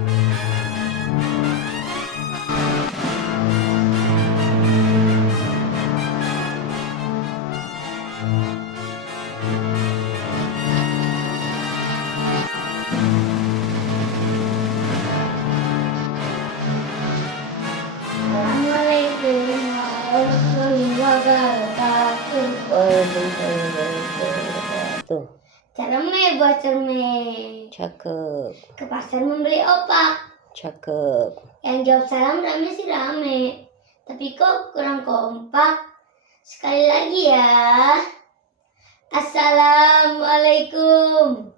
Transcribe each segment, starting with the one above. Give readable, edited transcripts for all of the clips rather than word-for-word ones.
Assalamualaikum warahmatullahi wabarakatuh. Waalaikumsalam warahmatullahi wabarakatuh. Cerme buat cerme. Cakep, Ke pasar membeli opak. cakep. Yang jawab salam rame sih rame, tapi kok kurang kompak. Sekali lagi ya. Assalamualaikum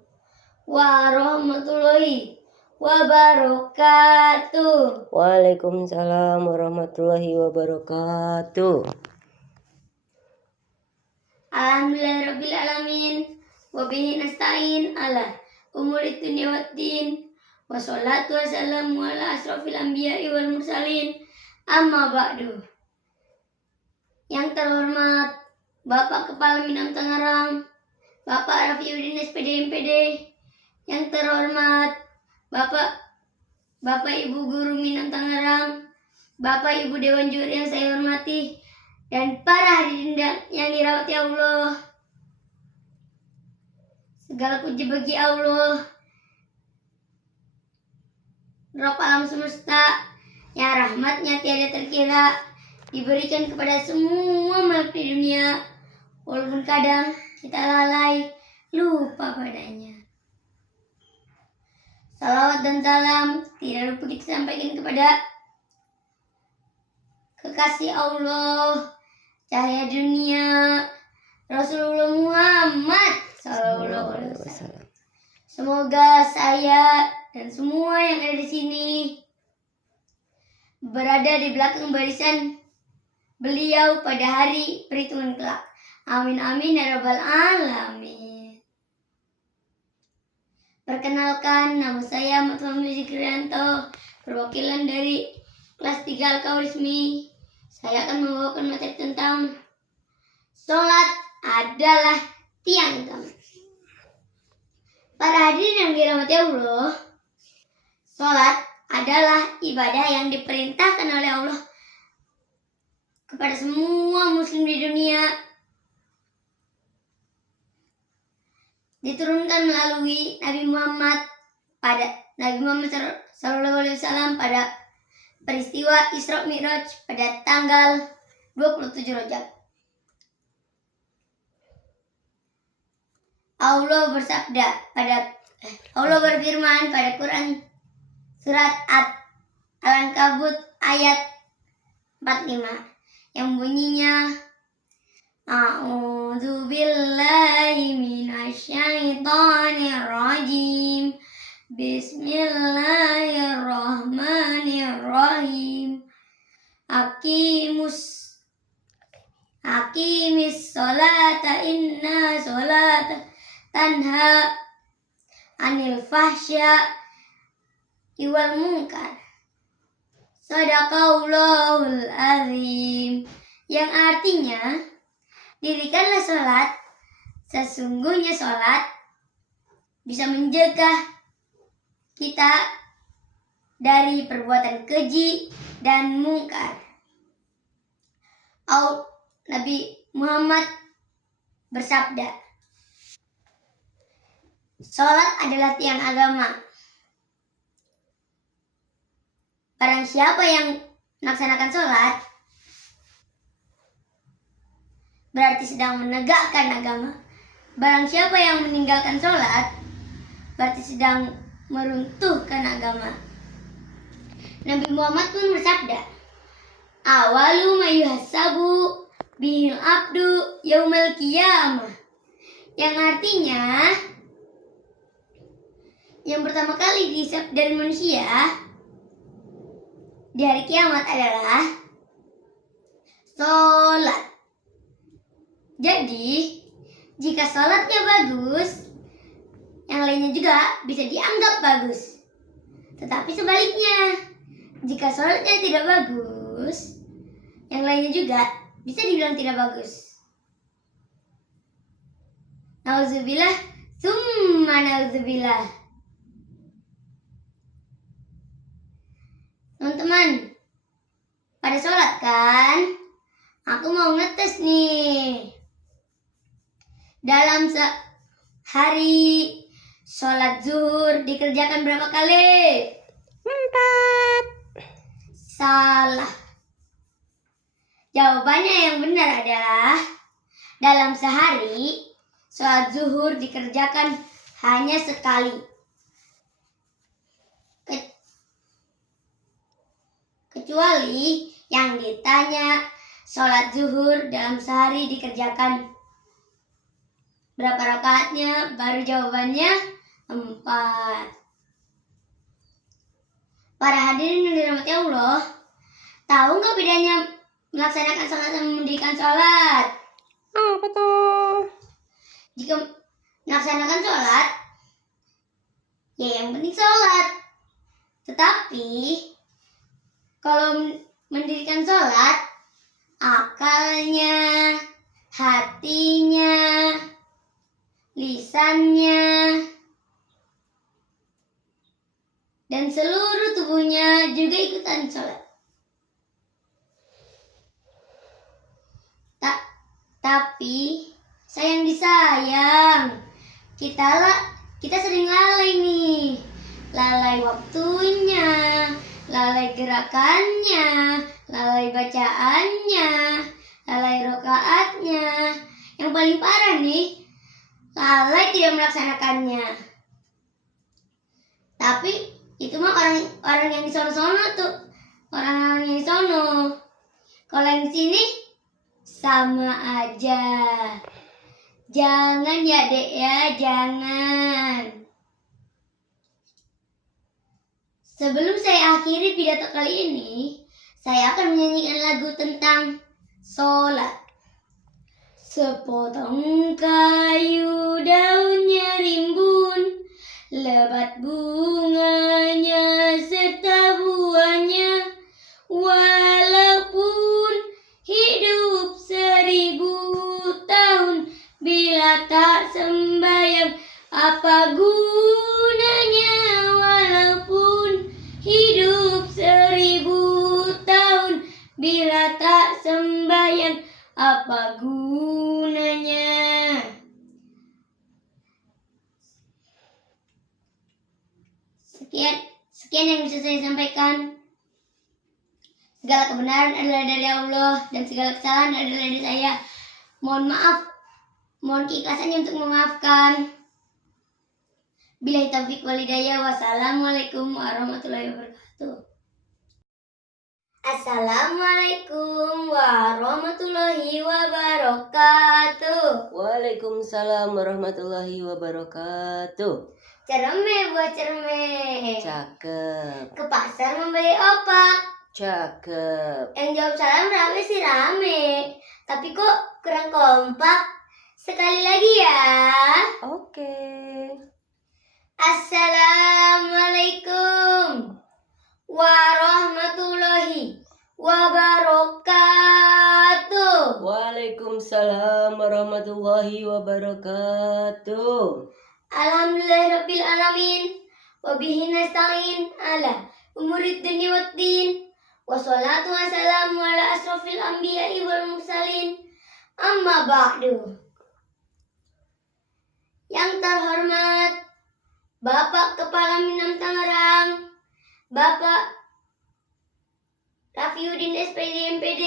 warahmatullahi wabarakatuh. Waalaikumsalam warahmatullahi wabarakatuh. Alhamdulillahirrabbilalamin. Wabihi nasta'in ala umuri dunya waddin. Wassalatu wassalamu ala asrofil anbiya'i wal mursalin. Amma ba'du. Yang terhormat Bapak Kepala Minang Tangerang, Bapak Rafiuddin SPD MPD. Yang terhormat Bapak Ibu Guru Minang Tangerang, Bapak Ibu Dewan Juri yang saya hormati, dan para hadirin yang dirahmati Allah. Segala puji bagi Allah, Rabb alam semesta, yang rahmatnya tiada terkira diberikan kepada semua makhluk di dunia, walaupun kadang kita lalai lupa padanya. Salawat dan salam tidak lupa kita sampaikan kepada kekasih Allah, cahaya dunia, Rasulullah Muhammad Sallallahu Alaihi Wasallam. Semoga saya dan semua yang ada di sini berada di belakang barisan beliau pada hari perhitungan kelak. Amin amin ya rabbal alamin. Perkenalkan, nama saya Muhammad Zikrianto, perwakilan dari kelas 3 Al-Kawarismi. Saya akan membawakan materi tentang sholat adalah tiang agama. Para hadirin yang dirahmati Allah, sholat adalah ibadah yang diperintahkan oleh Allah kepada semua muslim di dunia. Diturunkan melalui Nabi Muhammad Sallallahu Alaihi Wasallam pada peristiwa Isra Mi'raj pada tanggal 27 Rajab. Allah berfirman pada Quran surat Al-Ankabut ayat 45 yang bunyinya A'udzu billahi minasyaitonir rajim. Bismillahirrahmanirrahim. Aqimis sholata inna sholata tanha anil fahsya wal munkar. Shadaqallahul azim. Yang artinya, dirikanlah sholat, sesungguhnya sholat bisa mencegah kita dari perbuatan keji dan mungkar. Nabi Muhammad bersabda, sholat adalah tiang agama. Barang siapa yang melaksanakan sholat, berarti sedang menegakkan agama. Barang siapa yang meninggalkan sholat, berarti sedang meruntuhkan agama. Nabi Muhammad pun bersabda, awalu ma yuhasabu bihil abdu yaumal qiyamah. Yang artinya, yang pertama kali dihisab dari manusia di hari kiamat adalah sholat. Jadi, jika sholatnya bagus, yang lainnya juga bisa dianggap bagus. Tetapi sebaliknya, jika sholatnya tidak bagus, yang lainnya juga bisa dibilang tidak bagus. Nauzubillah, summa nauzubillah. Teman-teman, pada sholat kan? Aku mau ngetes nih. Dalam sehari sholat zuhur dikerjakan berapa kali? 4. Salah. Jawabannya yang benar adalah dalam sehari sholat zuhur dikerjakan hanya sekali. Kecuali yang ditanya sholat zuhur dalam sehari dikerjakan berapa rakaatnya, baru jawabannya 4. Para hadirin yang dirahmati Allah, tahu nggak bedanya melaksanakan sholat sama mendirikan sholat? Apa tuh? Jika melaksanakan sholat, ya yang penting sholat. Tetapi kalau mendirikan sholat, akalnya, hatinya, lisannya, dan seluruh tubuhnya juga ikutan sholat. Tapi sayang disayang, kita sering lalai nih. Lalai waktunya, lalai gerakannya, lalai bacaannya, lalai rokaatnya. Yang paling parah nih, lalai tidak melaksanakannya. Tapi itu mah orang yang di sono-sono tuh, orang yang di sono. Kalau yang di sini sama aja. Jangan ya Dek ya, jangan. Sebelum saya akhiri pidato kali ini, saya akan menyanyikan lagu tentang sholat. Sepotong kayu daunnya rimbun, lebat bunganya serta buahnya, walaupun hidup 1000 tahun, bila tak sembahyang apa gunanya? Walaupun hidup 1000 tahun, bila tak sembahyang apa gunanya? Sekian yang bisa saya sampaikan. Segala kebenaran adalah dari Allah dan segala kesalahan adalah dari saya. Mohon maaf, mohon keikhlasannya untuk memaafkan. Billahi taufiq wal hidayah. Wassalamualaikum warahmatullahi wabarakatuh. Assalamualaikum warahmatullahi wabarakatuh. Waalaikumsalam warahmatullahi wabarakatuh. Cerme buat cerme. Cakep. Ke pasar membeli opak. Cakep. Yang jawab salam rame sih rame, tapi kok kurang kompak. Sekali lagi ya. Oke. Assalamualaikum warahmatullahi wabarakatuh. Waalaikumsalam warahmatullahi wabarakatuh. Alhamdulillahirabbil alamin. Wabihi nasta'in ala umurid dunya waddin. Wassalatu wassalamu ala asrofil anbiya'i wal mursalin. Amma ba'du. Yang terhormat Bapak Kepala Minam Tangerang, Bapak Rafiuddin SPD MPD.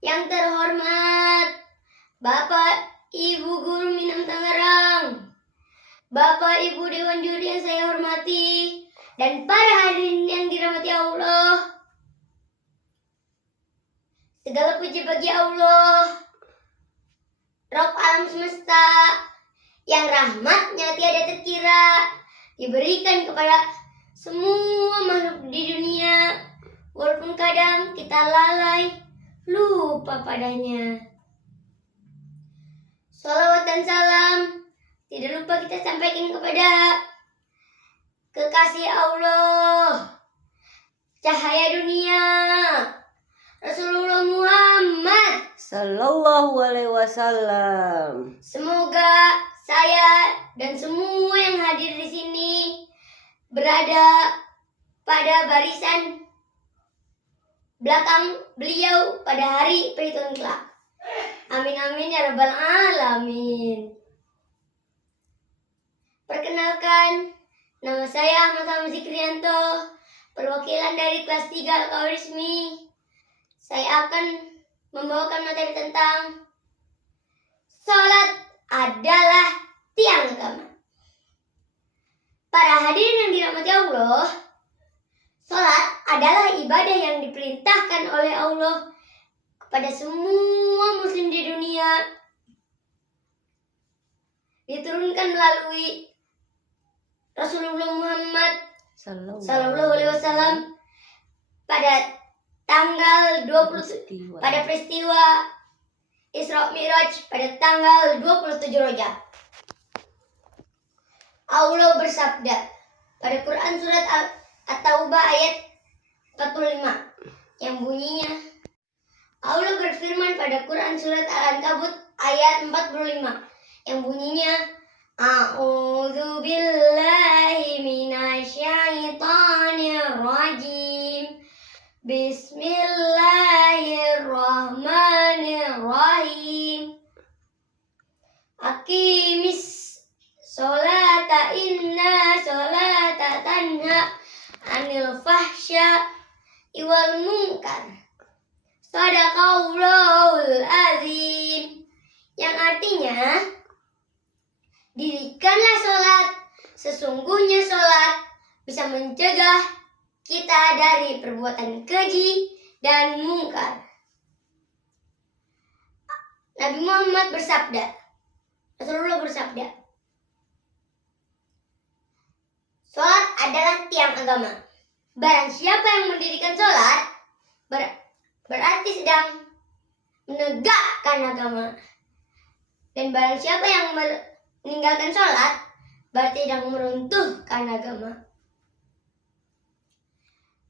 Yang terhormat Bapak Ibu Guru Minam Tangerang, Bapak Ibu Dewan Juri yang saya hormati, dan para hadirin yang dirahmati Allah. Segala puji bagi Allah, Rabb alam semesta, yang rahmatnya tiada terkira diberikan kepada semua makhluk di dunia, walaupun kadang kita lalai, lupa padanya. Salawat dan salam tidak lupa kita sampaikan kepada kekasih Allah, cahaya dunia, Rasulullah Muhammad Sallallahu alaihi wasallam. Semoga saya dan semua yang hadir di sini berada pada barisan belakang beliau pada hari perhitungan kelak. Amin amin ya rabbal alamin. Perkenalkan, nama saya Ahmad Hamzi Krianto, perwakilan dari kelas 3 Al-Khawarizmi. Saya akan membawakan materi tentang sholat adalah tiang agama. Para hadirin yang dirahmati Allah, sholat adalah ibadah yang diperintahkan oleh Allah kepada semua muslim di dunia. Diturunkan melalui Rasulullah Muhammad Sallallahu Alaihi Wasallam pada tanggal 20 pada peristiwa Isra Mi'raj pada tanggal 27 Rajab. Allah bersabda pada Quran surat At-Taubah ayat 45 yang bunyinya, Allah berfirman pada Quran surat Al-Ankabut ayat 45 yang bunyinya, A'udzu billahi minasyaitonir rajim. Bismillahirrahmanirrahim. Aqimis sholata inna sholata tanha anil fahsya wal munkar. Shadaqallahul azim. Yang artinya, dirikanlah sholat, sesungguhnya sholat bisa mencegah kita dari perbuatan keji dan mungkar. Nabi Muhammad bersabda, Rasulullah bersabda, sholat adalah tiang agama. Barang siapa yang mendirikan sholat, berarti sedang menegakkan agama. Dan barang siapa yang meninggalkan sholat, berarti sedang meruntuhkan agama.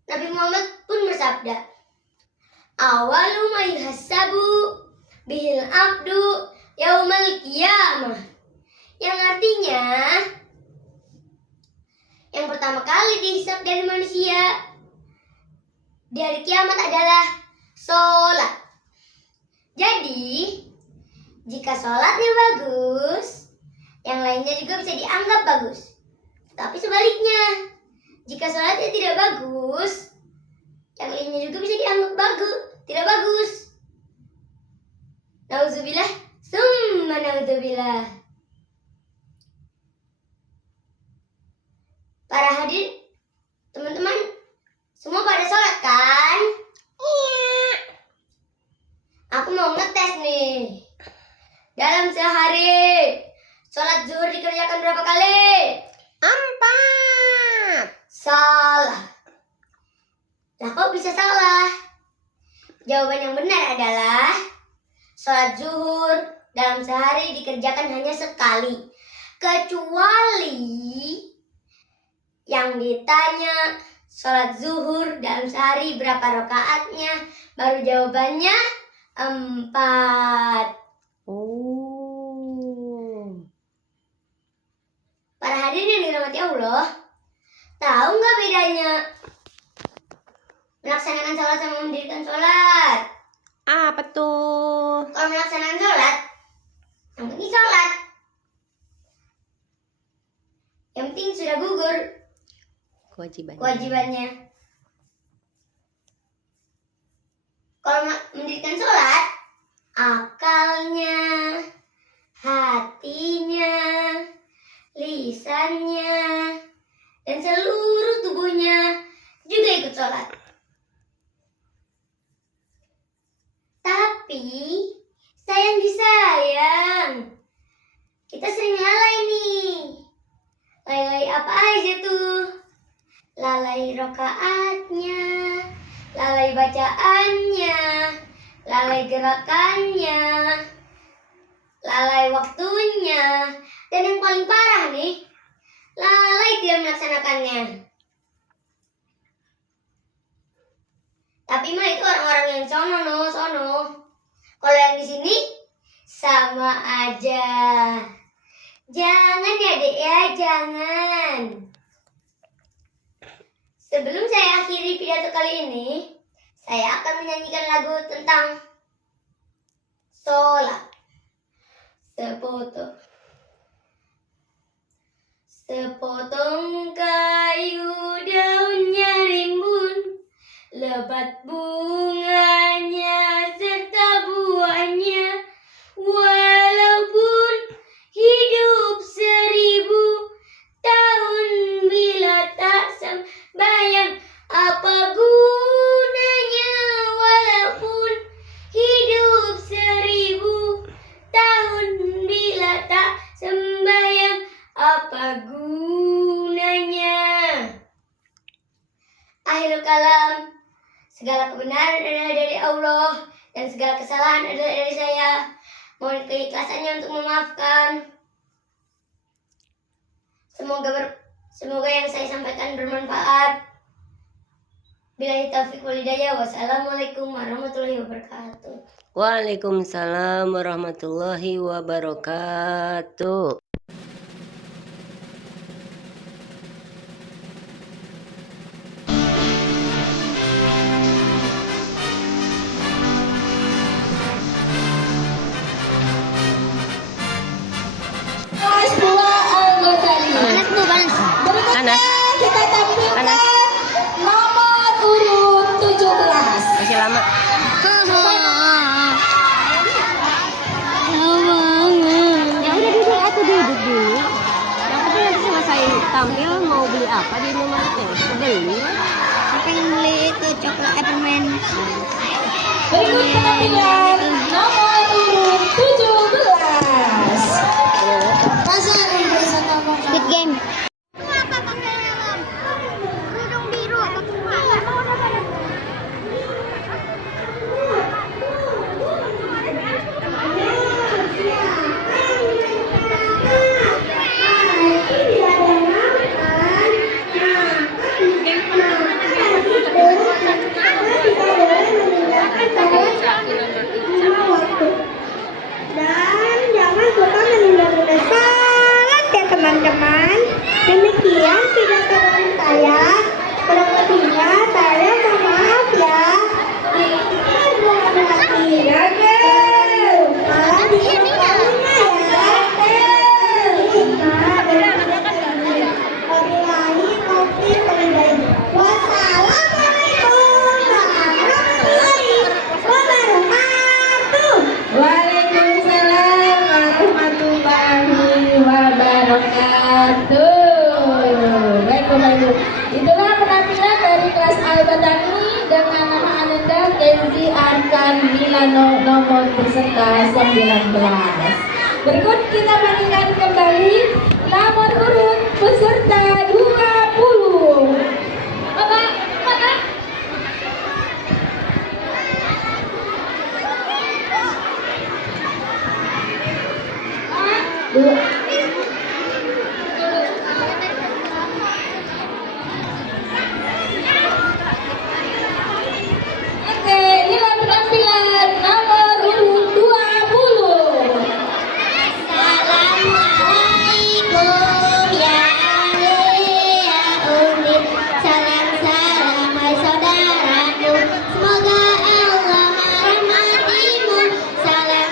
Nabi Muhammad pun bersabda, awalu ma yuhassabu bihil abdu yaumal qiyamah. Yang artinya, yang pertama kali dihisab dari manusia di hari kiamat adalah sholat. Jadi, jika sholatnya bagus, yang lainnya juga bisa dianggap bagus. Tapi sebaliknya, jika sholatnya tidak bagus, yang lainnya juga bisa dianggap tidak bagus. Nauzubillah, summa nauzubillah. Para hadirin, teman-teman, semua pada sholat kan? Iya. Aku mau ngetes nih. Dalam sehari, sholat zuhur dikerjakan berapa kali? 4. Salah. Lah kok bisa salah? Jawaban yang benar adalah sholat zuhur dalam sehari dikerjakan hanya sekali. Kecuali yang ditanya sholat zuhur dalam sehari berapa rakaatnya, baru jawabannya 4. Para hadirin yang dirahmati Allah, tahu nggak bedanya melaksanakan sholat sama mendirikan sholat? Apa tuh? Kalau melaksanakan sholat, yang penting sholat. Yang penting sudah gugur kewajibannya. Kalau mendirikan sholat, akalnya, hatinya, lisannya, dan seluruh tubuhnya juga ikut sholat. Tapi sayang disayang, kita sering lalai nih. Lalai apa aja tuh? Lalai rokaatnya, lalai bacaannya, lalai gerakannya, lalai waktunya, dan yang paling parah nih, lalai tidak melaksanakannya. Tapi mah itu orang-orang yang sono. Kalau yang di sini sama aja. Jangan ya Dek ya, jangan. Sebelum saya akhiri pidato kali ini, Saya akan menyanyikan lagu tentang sholat. Sepotong kayu daunnya rimbun, lebat bunganya serta buahnya. Walaupun hidup 1000 tahun bila tak sembahyang, apa gunanya? Walaupun hidup 1000 tahun bila tak sembahyang, apa gunanya? Akhirul kalam, segala kebenaran adalah dari Allah dan segala kesalahan adalah dari saya. Mohon keikhlasannya untuk memaafkan. Semoga yang saya sampaikan bermanfaat. Billahi taufiq wal hidayah. Wassalamualaikum warahmatullahi wabarakatuh. Waalaikumsalam warahmatullahi wabarakatuh. Anas, Kita tampilkan Anas. nomor urut 17. masih lama. Ya udah duduk atau duduk dulu. Yang penting nanti selesai tampil mau beli apa di Indomaret? Beli. Pengen beli itu coklat permen. Berikut penampilan nomor urut 17. Good game. Dan jangan suka menunda-nunda salat ya teman-teman. Demikian pidato dari saya. Berikutnya saya mohon maaf ya. Dengan hati. Lupa diingatnya ya. Wabillahi taufiq wal hidayah. Wassalamualaikum warahmatullahi wabarakatuh. Waalaikumsalam warahmatullahi wabarakatuh. Baik, Bapak Ibu. Itulah penampilan dari kelas Al-Badani dengan nama Ananda Kenzi Arkan Milano nomor peserta 19. Berikut kita bandingkan kembali nomor urut peserta 20. Bapak. Oke, inilah penampilan nomor urut 20. Assalamualaikum ya ahli ya umi. Salam hai saudaraku. Semoga Allah merahmatimu. Salam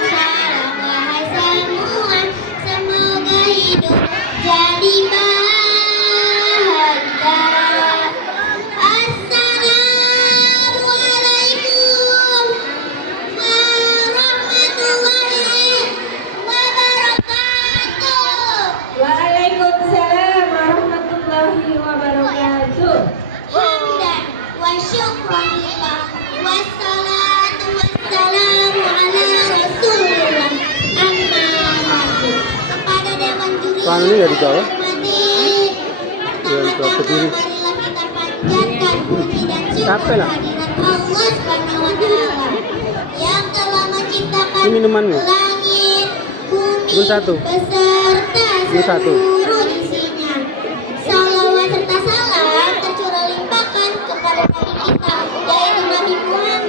wahai semua. Semoga hidup jadi bahagia. Assalamualaikum warahmatullahi wabarakatuh. Waalaikumsalam warahmatullahi wabarakatuh. Hamdan wa syukran lillah. Wassalatu wassalamu ala rasulillah. Amma ba'du. Kepada Dewan Juri Tangan ini ya di bawah? Pertama-tama berdiri. marilah kita panjatkan puji dan syukur Capek lah. kehadirat Allah Subhanahu wa Ta'ala yang telah menciptakan Ini minumanmu? langit, bumi, Ini satu. beserta Ini satu. seluruh isinya. Salawat serta salam tercurah limpahkan kepada nabi kita yaitu Nabi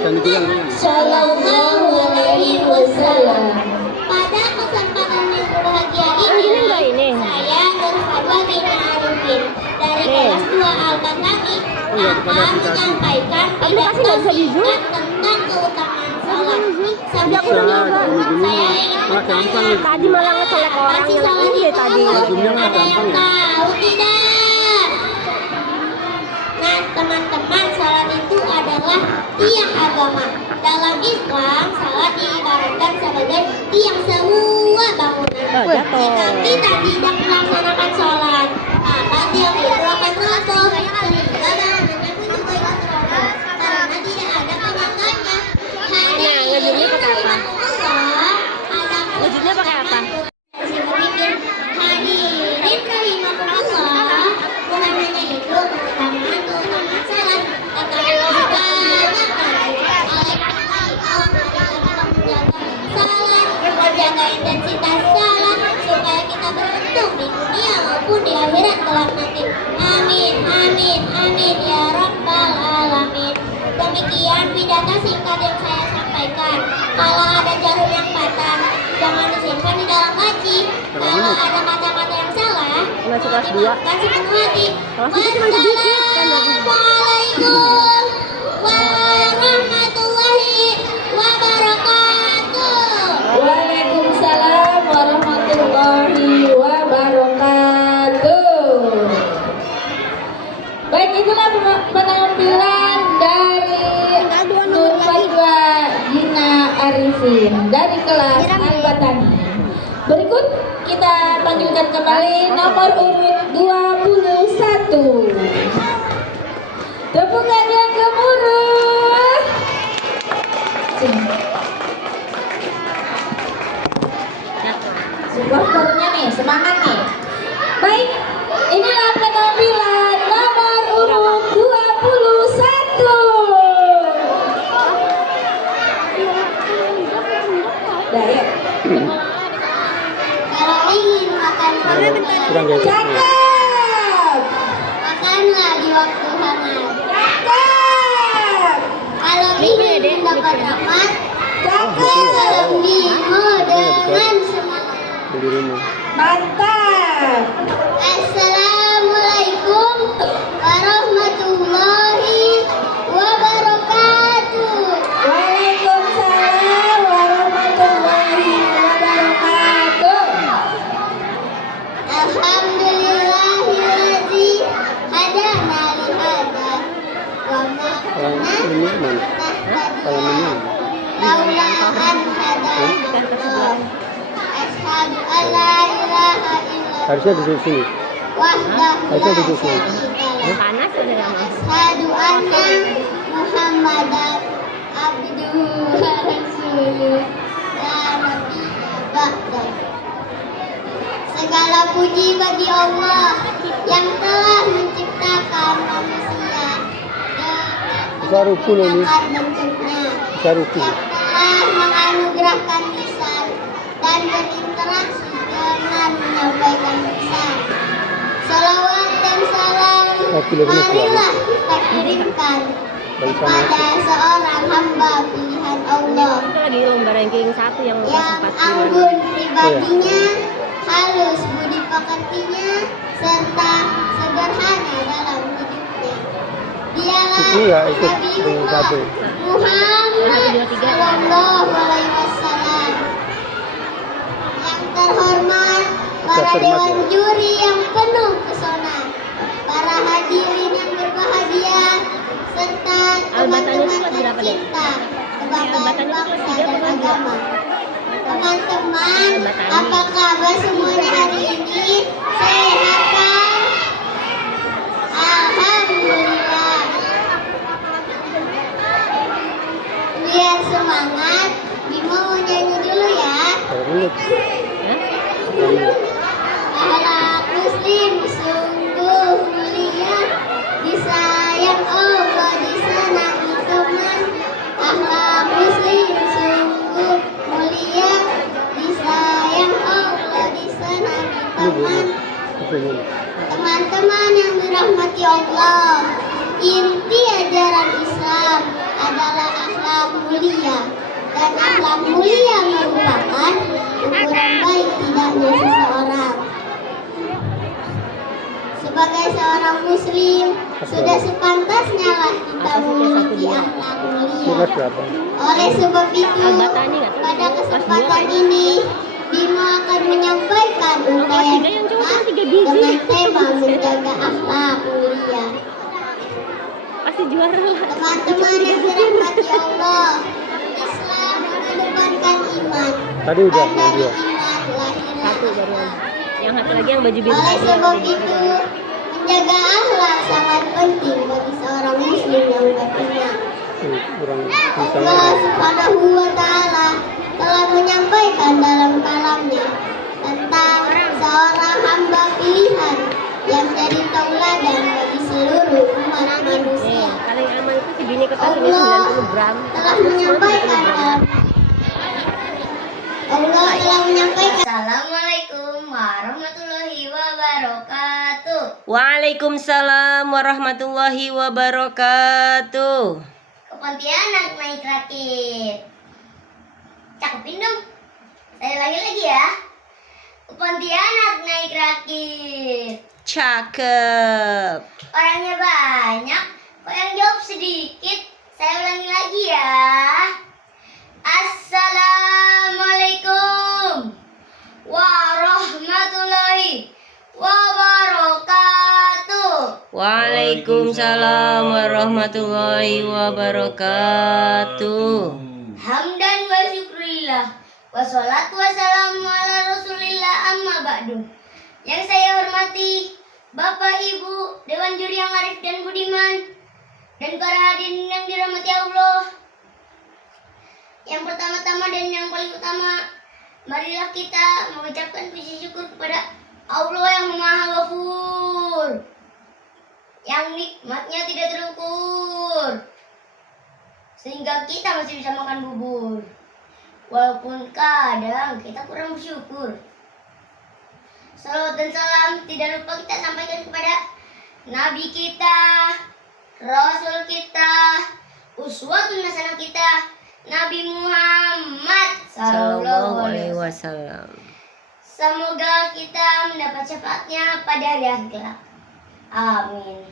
Dan itu yang Muhammad Sallallahu Alaihi Wasallam. Pada kesempatan yang berbahagia ini, saya Nur Sabah bin Arifin dari kelas 2 Al-Batani nggak kepada akan aplikasi? menyampaikan Aplikasi nggak bisa di Zoom? tentang keutamaan sholat. Sampai Aku udah nyoba. saya ingin Malah gampang nih. Tadi malah ngeselek orang pasti yang sholat ini itu deh tadi. apa? Zoom-nya malah Ada yang gampang ya? tahu tidak? Nah teman-teman, sholat itu adalah tiang agama. Dalam Islam, sholat diibaratkan sebagai tiang semua bangunan. Jatuh. Jika kita tidak melaksanakan sholat, maka tiang itu akan runtuh sehingga bangunannya pun juga ikut runtuh karena tidak ada penjaganya. ngejutnya pakai apa? Ngejutnya pakai apa? Hadirin rahimakumullah, bukan hanya itu keutamaan salat, tetapi masih banyak lagi. Oleh karena itu, mari kita menjaga salat, menjaga intensitas salat supaya kita beruntung di dunia maupun di akhirat kelak nanti. Amin, amin, amin ya rabbal alamin. Demikian pidato singkat yang saya sampaikan. Kalau ada jarum yang patah, jangan disimpan di dalam laci. Kalau ada kata-kata yang salah, Masih kelas 2. dimaafkan sepenuh hati. Kelas 2 cuma sedikit kan lagi. Wassalamualaikum warahmatullahi wabarakatuh. Waalaikumsalam warahmatullahi wabarakatuh. Baik, itulah penampilan dari Nur Fadwa Gina Arifin dari kelas Al-Batani. Berikut kita panggilkan kembali nomor urut 21. Tepukan yang gemuruh. Supporternya nih, semangat nih. Baik, inilah penampilan nomor urut 21. Dah, yuk. Kalau ingin makan Kurang gede. Cakep. makanlah di waktu hangat. Cakep. Kalau ingin mendapat rahmat, Cakep. selamimu dengan semangat. Di rumah. Mantap. Assalamualaikum warahmatullahi wabarakatuh. Waalaikumsalam warahmatullahi wabarakatuh. Alhamdulillahilladzi hadana li hada wa ma Kalau ini mana? Kalau ini mana? laula an hadana Allah. Asyhadu an la ilaha illallah Harusnya di sini. wahdahu la Harusnya duduk sini. syarika lah. Panas udah lama. Asyhadu anna Muhammadan abduhu wa rasuluh la nabiyya ba'dah. Segala puji bagi Allah yang telah menciptakan manusia Bisa rukun ini. dengan bentuknya, Bisa rukun. yang telah menganugerahkan lisan dan berinteraksi dengan menyampaikan pesan. Salawat dan salam marilah kita kirimkan kepada seorang hamba pilihan Allah Itu lagi lomba ranking 1 yang yang 4 anggun pribadinya, halus budi pekertinya, serta sederhana dalam hidupnya. Dialah Iya, ikut Nabiullah dengan satu. Muhammad Sallallahu Alaihi Wasallam. Yang terhormat para Terhormat, dewan ya. juri yang penuh pesona, para hadirin yang berbahagia, serta Al-Batani itu teman-teman kelas berapa, Dek? tercinta kebanggaan Al-Batani itu kelas bangsa 3 dan bukan? agama. Teman-teman, Al-Batani. apa kabar semuanya hari ini? Sehat kan? Alhamdulillah. Biar semangat, Bimo mau nyanyi dulu ya. Kalau menit. Hah? Kalau menit. Akhlak muslim sungguh mulia, disayang Allah disenangi teman. Akhlak muslim sungguh mulia, disayang Allah disenangi Ini belum. teman. Itu ini. Teman-teman yang dirahmati Allah, inti ajaran Islam adalah akhlak mulia, dan akhlak mulia merupakan ukuran baik tidaknya seseorang. Sebagai seorang muslim, sudah sepantasnya lah kita memiliki akhlak mulia. Kelas berapa? Oleh sebab itu, Al-Batani nggak tahu. pada Kelas dua kesempatan kayaknya. ini, Bimo akan menyampaikan Kalau kelas tiga yang cowok kan 3 biji. dengan tema menjaga akhlak mulia. Pasti juara lah. Teman-teman yang dirahmati Allah, Islam mengedepankan iman. Tadi udah, Dan dari dua. iman lahirnya Satu baru. Yang satu lagi yang baju biru. Oleh tadi sebab yang itu, menjaga akhlak sangat penting bagi seorang muslim yang beriman. Kurang Allah Subhanahu wa Ta'ala telah menyampaikan dalam kalamnya tentang seorang hamba pilihan yang jadi tauladan bagi seluruh umat manusia. paling aman itu segini kertasnya Allah 90 gram. telah menyampaikan Assalamualaikum warahmatullahi wabarakatuh. Waalaikumsalam warahmatullahi wabarakatuh. Ke Pontianak naik rakit. Cakepin dong. Saya lagi ya. Ke Pontianak naik rakit. Cakep. Orangnya banyak, kok yang jawab sedikit. Saya ulangi lagi ya. Assalamualaikum warahmatullahi wabarakatuh. Waalaikumsalam warahmatullahi wabarakatuh. Hamdan wa syukurillah wassalatu wassalamu ala rasulillah amma ba'du. Yang saya hormati Bapak Ibu Dewan Juri yang arif dan budiman dan para hadirin yang dirahmati Allah. Yang pertama-tama dan yang paling utama, marilah kita mengucapkan puji syukur kepada Allah yang Maha Ghafur, yang nikmatnya tidak terukur, sehingga kita masih bisa makan bubur, walaupun kadang kita kurang bersyukur. Salawat dan salam tidak lupa kita sampaikan kepada Nabi kita, Rasul kita, uswatun hasanah kita, Nabi Muhammad Sallallahu alaihi wasallam. Semoga kita mendapat syafaatnya pada hari akhir kelak. Amin.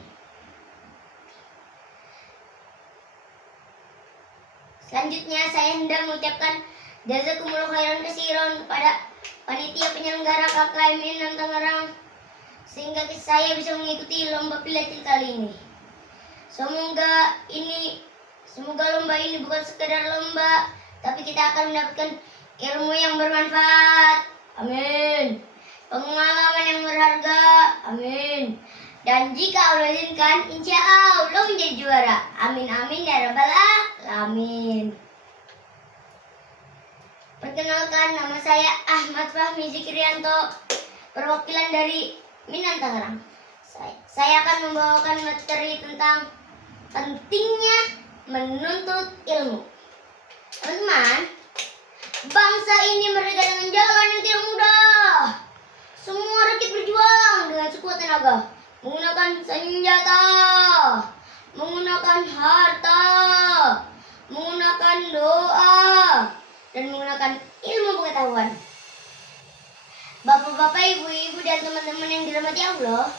Selanjutnya saya hendak mengucapkan jazakumullah khairan katsiran kepada panitia penyelenggara KKM Inam Tangerang sehingga saya bisa mengikuti lomba pilatil kali ini. Semoga lomba ini bukan sekedar lomba, tapi kita akan mendapatkan ilmu yang bermanfaat. Amin. Pengalaman yang berharga. Amin. Dan jika Allah izinkan, insya Allah menjadi juara. Amin amin ya rabbal alamin. Perkenalkan, nama saya Ahmad Fahmi Zikrianto, perwakilan dari Minang Tangerang. Saya akan membawakan materi tentang pentingnya menuntut ilmu. Teman-teman, bangsa ini merdeka dengan jalan yang tidak mudah. Semua rakyat berjuang dengan sekuat tenaga, menggunakan senjata, menggunakan harta, menggunakan doa, dan menggunakan ilmu pengetahuan. Bapak-bapak, ibu-ibu, dan teman-teman yang dirahmati Allah,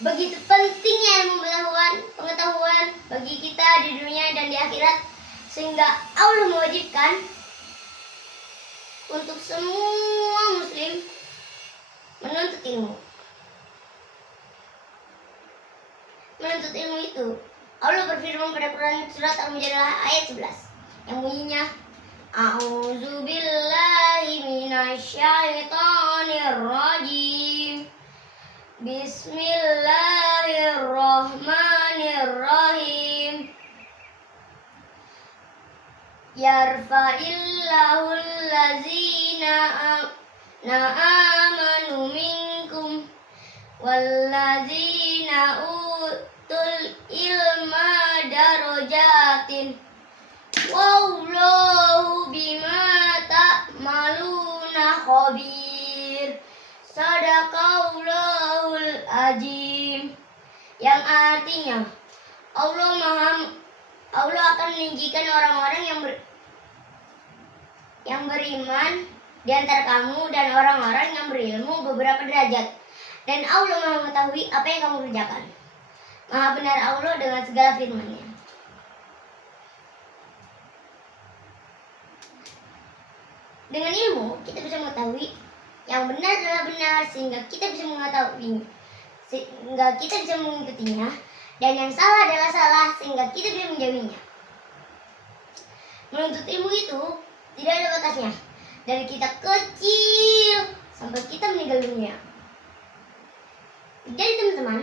begitu pentingnya ilmu pengetahuan bagi kita di dunia dan di akhirat, sehingga Allah mewajibkan untuk semua muslim menuntut ilmu. Menuntut ilmu itu, Allah berfirman pada Quran surat Al-Mujadalah ayat 11 yang bunyinya, A'udzu billahi minasyaitonir rajim. Bismillahirrahmanirrahim. Yarfa'illahul ladzina amanu minkum walladzina utul ilma darajatin. Wallahu bima ta'maluna khabir. Sadaqallahul azim. Yang artinya Allah akan meninggikan orang-orang yang beriman di antara kamu dan orang-orang yang berilmu beberapa derajat. Dan Allah Maha mengetahui apa yang kamu kerjakan. Maha benar Allah dengan segala firman-Nya. Dengan ilmu kita bisa mengetahui yang benar adalah benar, sehingga kita bisa mengetahui, sehingga kita bisa mengikutinya, dan yang salah adalah salah, sehingga kita bisa menjauhinya. Menuntut ilmu itu tidak ada batasnya, dari kita kecil sampai kita meninggal dunia. Jadi teman-teman,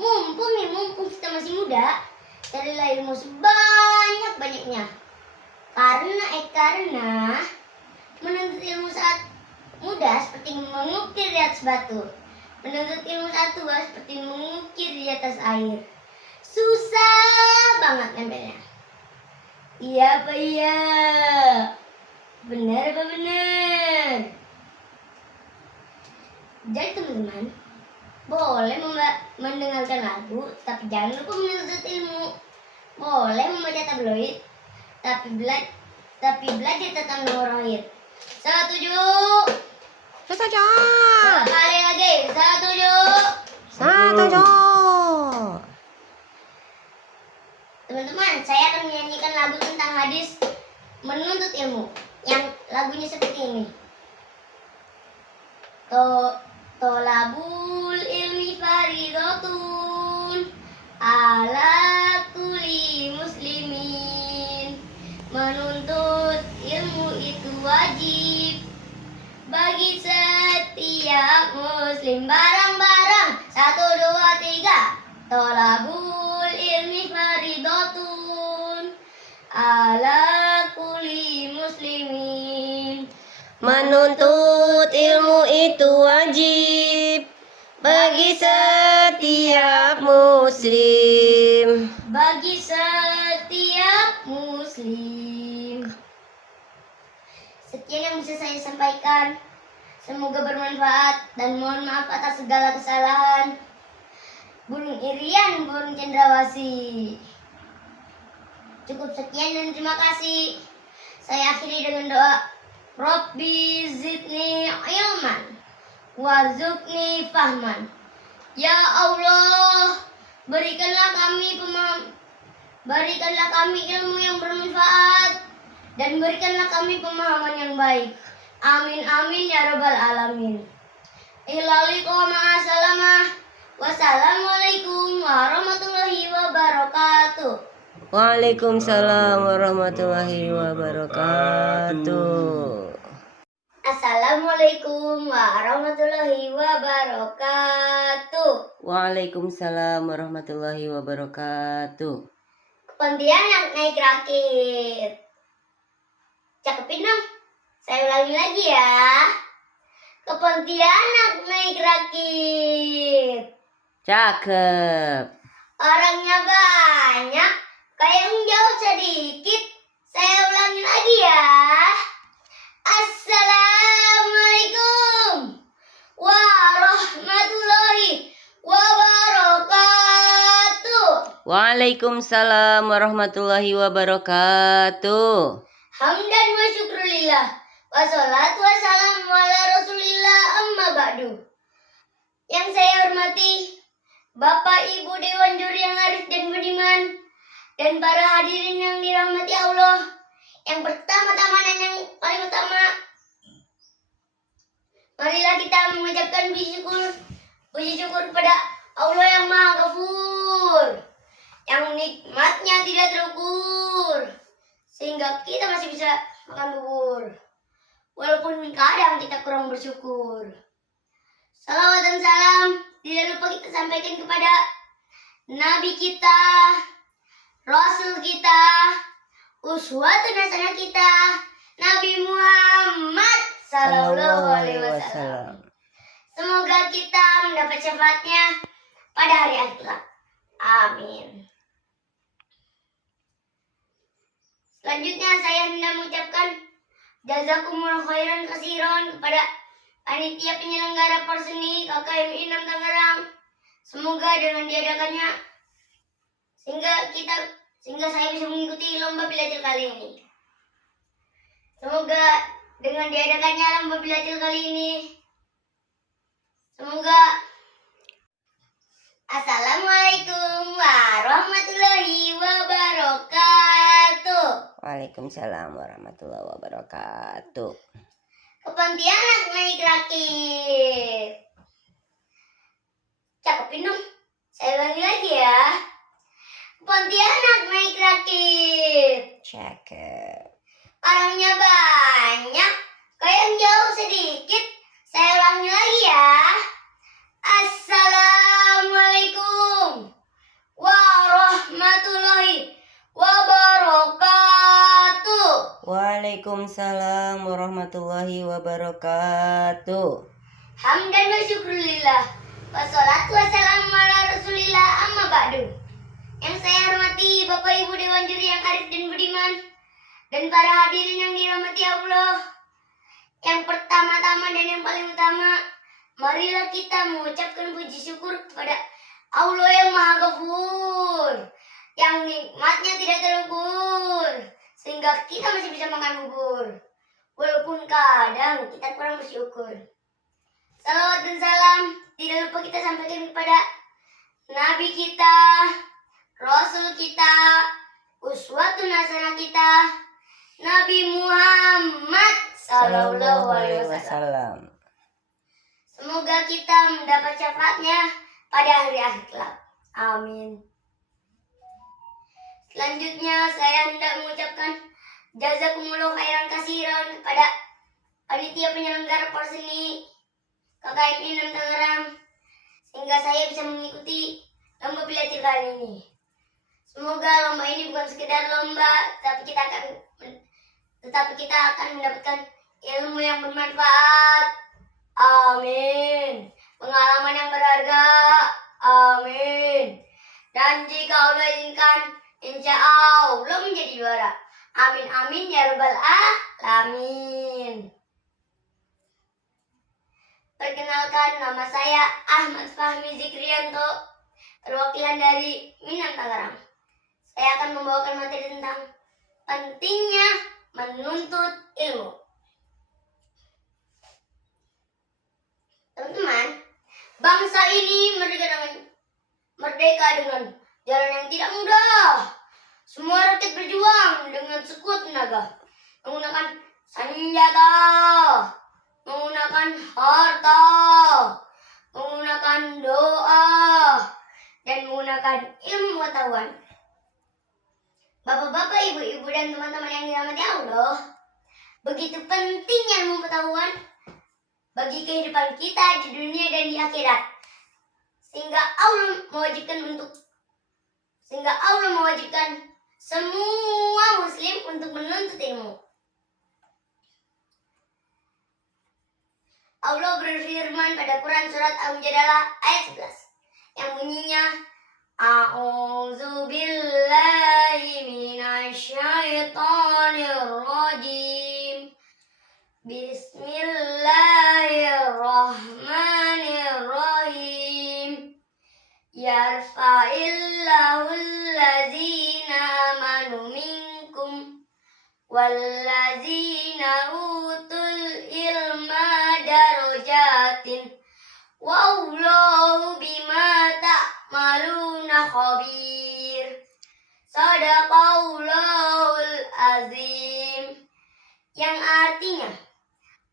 mumpung kita masih muda, carilah ilmu sebanyak-banyaknya. Karena menuntut ilmu saat muda seperti mengukir di atas batu. Menuntut ilmu saat tua seperti mengukir di atas air. Susah banget nempelnya. Iya apa iya? Benar apa benar? Jadi teman-teman, boleh mendengarkan lagu, tapi jangan lupa menuntut ilmu. Boleh membaca tabloid, tapi belajar tentang nurahid. Setuju? Setuju. Sekali lagi, setuju? Setuju. Teman-teman, saya akan menyanyikan lagu tentang hadis menuntut ilmu. Yang lagunya seperti ini. Tolabul ilmi faridatun ala kulli muslimin. Menuntut ilmu itu wajib bagi setiap muslim. Barang-barang 1, 2, 3. Tolabul ilmi faridatun ala kulli muslimin. Menuntut ilmu itu wajib bagi setiap muslim. Bagi setiap muslim. Sekian yang bisa saya sampaikan. Semoga bermanfaat dan mohon maaf atas segala kesalahan. Burung Irian, burung cendrawasih. Cukup sekian dan terima kasih. Saya akhiri dengan doa. Rabbi zidni ilman warzuqni fahman. Ya Allah, berikanlah kami ilmu yang bermanfaat dan berikanlah kami pemahaman yang baik. Amin amin ya rabbal alamin. Ilalikum ma'asalamah. Wassalamualaikum warahmatullahi wabarakatuh. Waalaikumsalam warahmatullahi wabarakatuh. Assalamualaikum warahmatullahi wabarakatuh. Waalaikumsalam warahmatullahi wabarakatuh. Pontianak naik rakit. Cakepin dong. Saya ulangi lagi ya. Ke Pontianak naik rakit. Cakep. Orangnya banyak, kayak yang jauh sedikit. Saya ulangi lagi ya. Assalamualaikum warahmatullahi wabarakatuh. Waalaikumsalam warahmatullahi wabarakatuh. Hamdan wa syukrulillah. Wassalatu wassalamu ala rasulillah amma ba'du. Yang saya hormati Bapak Ibu Dewan Juri yang arif dan budiman, dan para hadirin yang dirahmati Allah. Yang pertama-tama dan yang paling utama, marilah kita mengucapkan puji syukur kepada Allah yang Maha Ghafur, yang nikmatnya tidak terukur, sehingga kita masih bisa makan bubur, walaupun kadang kita kurang bersyukur. Salawat dan salam tidak lupa kita sampaikan kepada Nabi kita, Rasul kita, uswatun hasanah kita, Nabi Muhammad Sallallahu Alaihi Wasallam. Semoga kita mendapat syafaatnya pada hari akhirat. Amin. Selanjutnya saya hendak mengucapkan jazakumullah khairan katsiran kepada panitia penyelenggara Perseni KKMI 6 Tangerang. Semoga dengan diadakannya sehingga saya bisa mengikuti lomba belajar kali ini. Semoga dengan diadakannya lomba belajar kali ini, semoga Assalamualaikum warahmatullahi wabarakatuh. Waalaikumsalam warahmatullahi wabarakatuh. Ke Pontianak naik rakit. Cakepin dong. Saya ulangi lagi ya. Ke Pontianak naik rakit. Cakep. Orangnya banyak, kok yang jauh sedikit. Saya ulangi lagi ya. Assalamualaikum warahmatullahi wabarakatuh. Waalaikumsalam warahmatullahi wabarakatuh. Hamdan wa syukurillah. Wassalatu wassalamu ala rasulillah amma ba'du. Yang saya hormati Bapak Ibu Dewan Juri yang arif dan budiman, dan para hadirin yang dirahmati Allah. Yang pertama-tama dan yang paling utama, marilah kita mengucapkan puji syukur kepada Allah yang Maha Ghafur, yang nikmatnya tidak terukur, sehingga kita masih bisa makan bubur, walaupun kadang kita kurang bersyukur. Salawat dan salam tidak lupa kita sampaikan kepada Nabi kita, Rasul kita, uswatun hasanah kita, Nabi Muhammad Sallallahu Alaihi Wasallam. Semoga kita mendapat syafaatnya pada hari akhir kelak. Amin. Selanjutnya saya hendak mengucapkan jazakumullah khairan kasiran kepada panitia penyelenggara Porseni KKM Inem Tangerang, sehingga saya bisa mengikuti lomba pilatir kali ini. Semoga lomba ini bukan sekedar lomba, tetapi kita akan mendapatkan ilmu yang bermanfaat. Amin. Pengalaman yang berharga. Amin. Dan jika Allah izinkan, insya Allah menjadi juara. Amin amin ya rabbal alamin. Perkenalkan, nama saya Ahmad Fahmi Zikrianto, perwakilan dari Minang Tangerang. Saya akan membawakan materi tentang pentingnya menuntut ilmu. Teman-teman, bangsa ini merdeka dengan jalan yang tidak mudah. Semua rakyat berjuang dengan sekuat tenaga, menggunakan senjata, menggunakan harta, menggunakan doa, dan menggunakan ilmu pengetahuan. Bapak-bapak, ibu-ibu, dan teman-teman yang dirahmati Allah, begitu pentingnya ilmu pengetahuan bagi kehidupan kita di dunia dan di akhirat, sehingga Allah mewajibkan semua muslim untuk menuntut ilmu. Allah berfirman pada Quran surat Al-Mujadalah ayat 11 yang bunyinya, A'udzu billahi minasyaitonir rajim. Bismillahirrahmanirrahim. Yarfa'illahu allazina amanu minkum wallazina utul ilma darajatin wallahu bima ta'maluna khabir. Sadaqallahul azim. Yang artinya,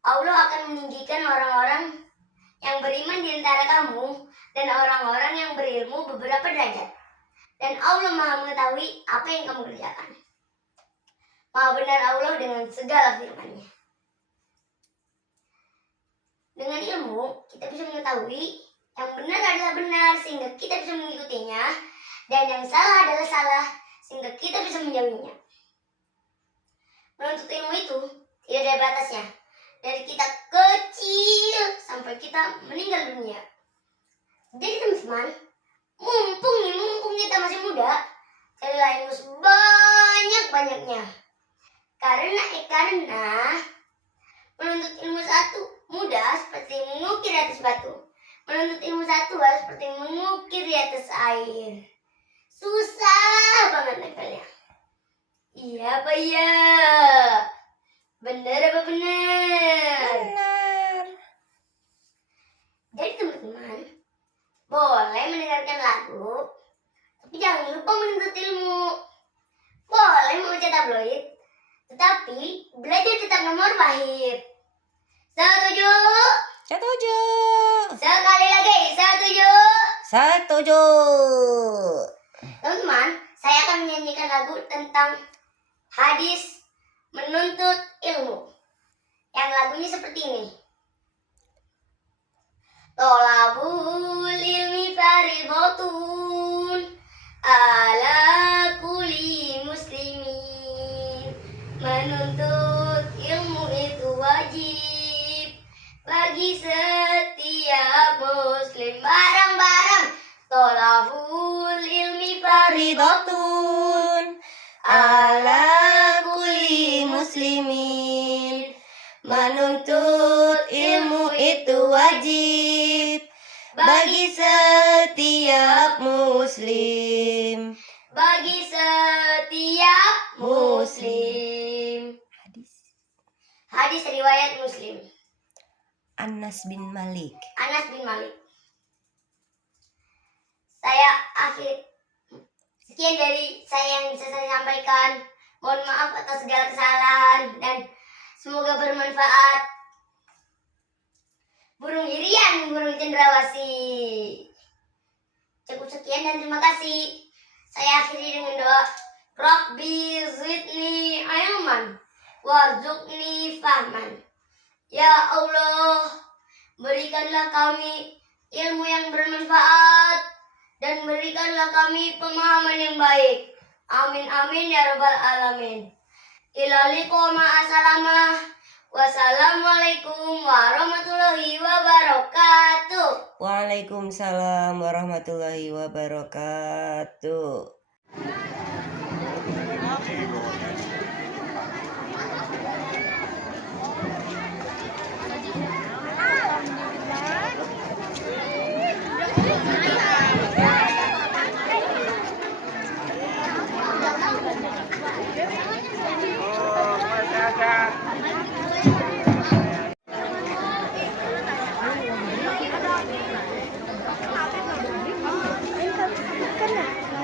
Allah akan meninggikan orang-orang yang beriman di antara kamu dan orang-orang yang berilmu beberapa derajat. Dan Allah Maha mengetahui apa yang kamu kerjakan. Maha benar Allah dengan segala firman-Nya. Dengan ilmu, kita bisa mengetahui yang benar adalah benar sehingga kita bisa mengikutinya, dan yang salah adalah salah sehingga kita bisa menjauhinya. Menuntut ilmu itu tidak ada batasnya, dari kita kecil sampai kita meninggal dunia. Jadi teman-teman, mumpung kita masih muda, carilah ilmu sebanyak-banyaknya. Karena menuntut ilmu satu mudah seperti mengukir di atas batu. Menuntut ilmu satu seperti mengukir di atas air. Susah banget nempelnya. Iya apa iya? Benar apa benar? Benar. Jadi teman-teman, boleh mendengarkan Tapi belajar tetap nomor wahid. Setuju? Setuju. Sekali lagi, setuju? Setuju. Teman-teman, saya akan menyanyikan lagu tentang hadis menuntut ilmu. Yang lagunya seperti ini. Tolabul ilmi faridhatun ala kulli muslimin. Menuntut ilmu itu wajib bagi setiap muslim. Bareng-bareng. Tolabul ilmi faridhatun ala kulli muslimin. Menuntut ilmu itu wajib bagi setiap muslim. Bagi setiap muslim. Hadis riwayat Muslim. Anas bin Malik. Anas bin Malik. Sekian dari saya yang bisa saya sampaikan. Mohon maaf atas segala kesalahan dan semoga bermanfaat. Burung irian, burung cendrawasih. Cukup sekian dan terima kasih. Saya akhiri dengan doa. Rabbi zidni ilman warzuqni fahman. Ya Allah, berikanlah kami ilmu yang bermanfaat dan berikanlah kami pemahaman yang baik. Amin amin ya rabbal alamin. Ilalikum ma'asalamah. Wassalamualaikum warahmatullahi wabarakatuh. Waalaikumsalam warahmatullahi wabarakatuh.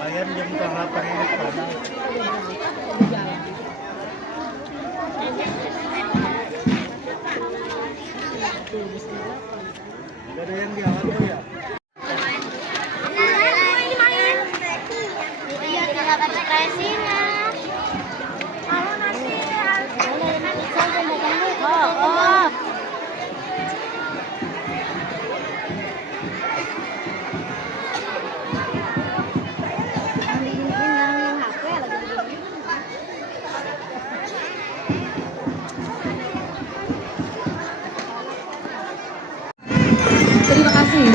Lumayan jam berapa ini sekarang? Gak ada yang diawal tuh ya? Terima kasih.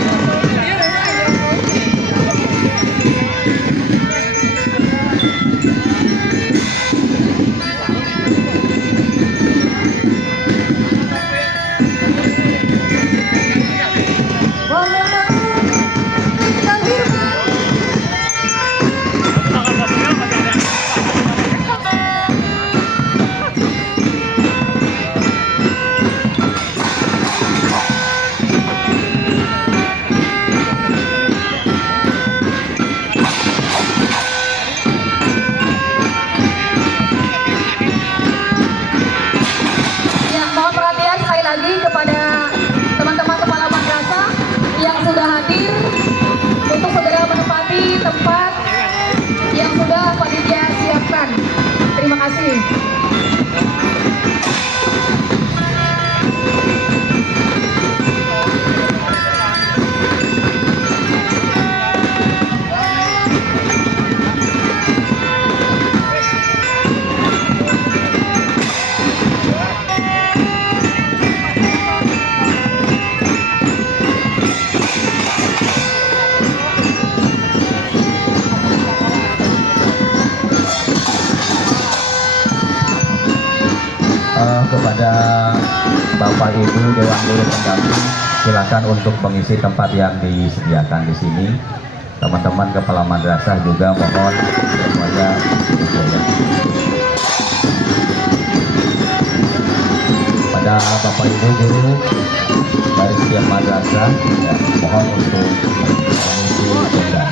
Kepada Bapak Ibu Dewan Guru Pendamping, silakan untuk mengisi tempat yang disediakan di sini. Teman-teman kepala madrasah juga mohon semuanya pada Bapak Ibu guru dari setiap madrasah ya, mohon untuk mengisi tempat.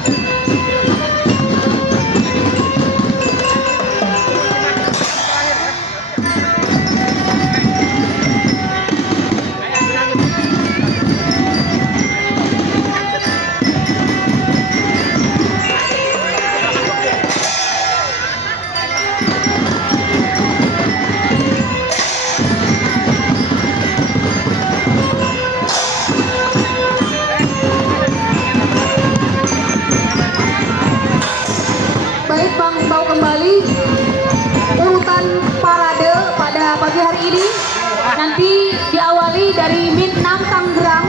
Nanti diawali dari Min 6 Tangerang.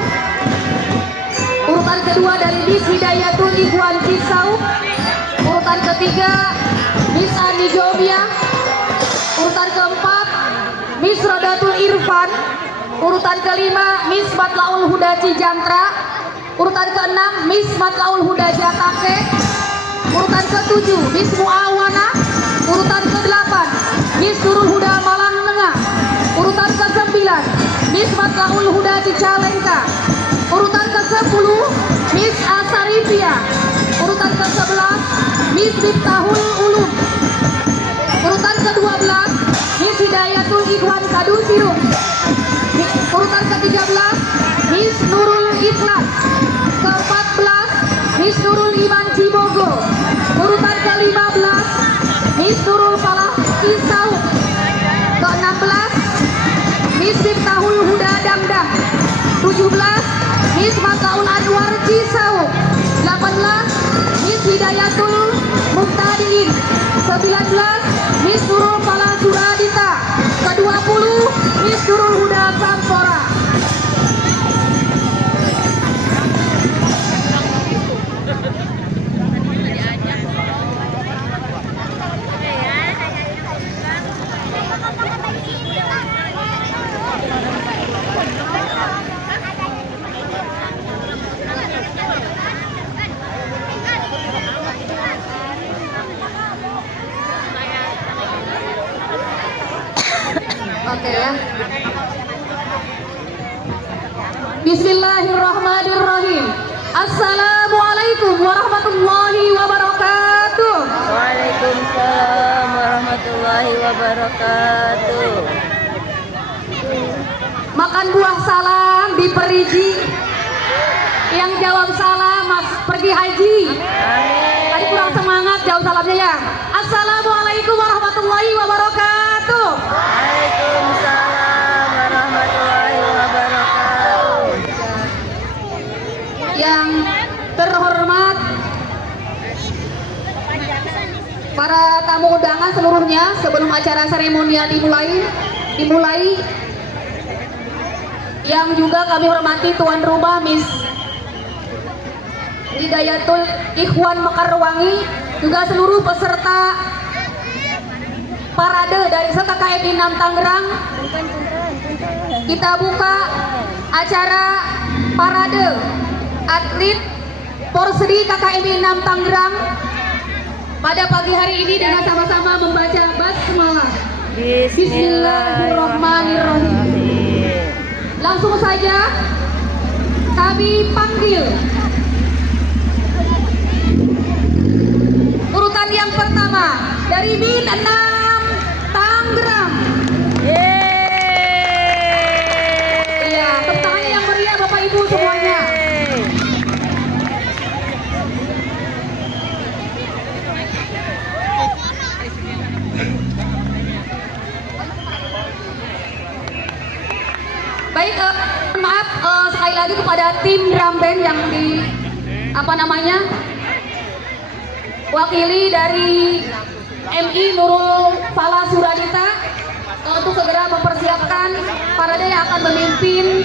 Urutan kedua dari Miss Hidayatul Ikhwan Cisau. Urutan ketiga Miss Ani Jomia. Urutan keempat Miss Rodatul Irfan. Urutan kelima Miss Matlaul Huda Cijantra. Urutan keenam Miss Matlaul Huda Jatake. Urutan ketujuh Miss Muawana. Urutan ke-8 Miss Nurul Huda Malang Tengah. Urutan ke-9 Miss Matlaul Huda Cicalengka. Urutan ke-10 Miss Asarifia. Urutan ke-11 Miss Miftahul Ulum. Urutan ke-12 Miss Hidayatul Ikhwan Kadusirung. Urutan ke-13 Miss Nurul Ikhlas. Ke-14 Miss Nurul Iman Cibogo. Urutan ke-15 Miss Nurul Falah Cisau. Ke-16 Miss Miftahul Huda Dangdang. 17 Miss Matlaul Anwar Cisau. 18 Miss Hidayatul Muhtadiin. 19 Miss Nurul Falah Suradita. Ke-20 Miss Nurul Huda Sampora. Oke ya. Bismillahirrahmanirrahim. Assalamualaikum warahmatullahi wabarakatuh. Waalaikumsalam warahmatullahi wabarakatuh. Makan buah salam diperiji. Yang jawab salam mas pergi haji. Tadi kurang semangat jawab salamnya ya. Assalamualaikum warahmatullahi wabarakatuh. Waalaikumsalam warahmatullahi wabarakatuh. Yang terhormat para tamu undangan seluruhnya, sebelum acara seremonial dimulai, yang juga kami hormati tuan rumah Miss Hidayatul Ikhwan Mekarwangi, juga seluruh peserta parade dari serta KMI 6 Tangerang. Kita buka acara parade atlet Porsdi KKMI 6 Tangerang pada pagi hari ini dengan sama-sama membaca basmalah. Bismillahirrahmanirrahim. Langsung saja kami panggil urutan yang pertama dari Min 6 Tangerang. Iya, tepuk tangannya yang meriah Bapak Ibu semuanya. Baik, maaf sekali lagi kepada tim drum band yang wakili dari MI Nurul Falah Suradita untuk segera mempersiapkan parade yang akan memimpin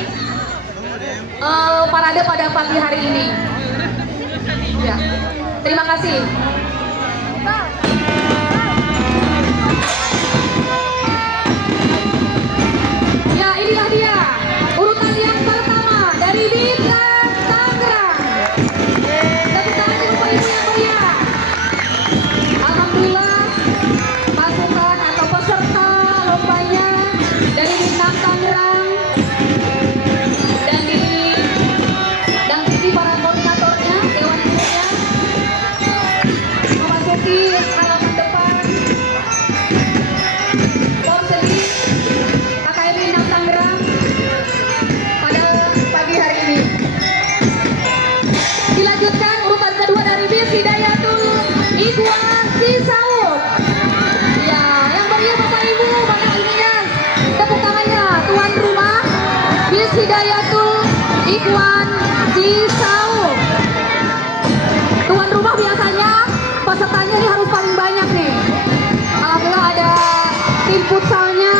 parade pada pagi hari ini. Ya, terima kasih. Ya, inilah dia urutan yang pertama dari Bintang Tangerang. Tepuk tangan untuk Bapak Ibu yang meriah. Alhamdulillah, pasukan atau peserta lombanya dari Bintang Tangerang dan di para koordinatornya, dewan gurunya memasuki halaman depan Porsdi KKMI 6 Tangerang pada pagi hari ini. Dilanjutkan urutan kedua dari Miss Hidayatul Ikhwan Cisau. Ya, yang meriah Bapak Ibu, mana ininya? Tepuk tangannya tuan rumah Miss Hidayatul Ikhwan Cisau. Tuan rumah biasanya pesertanya ini harus paling banyak nih. Alhamdulillah ada tim futsalnya.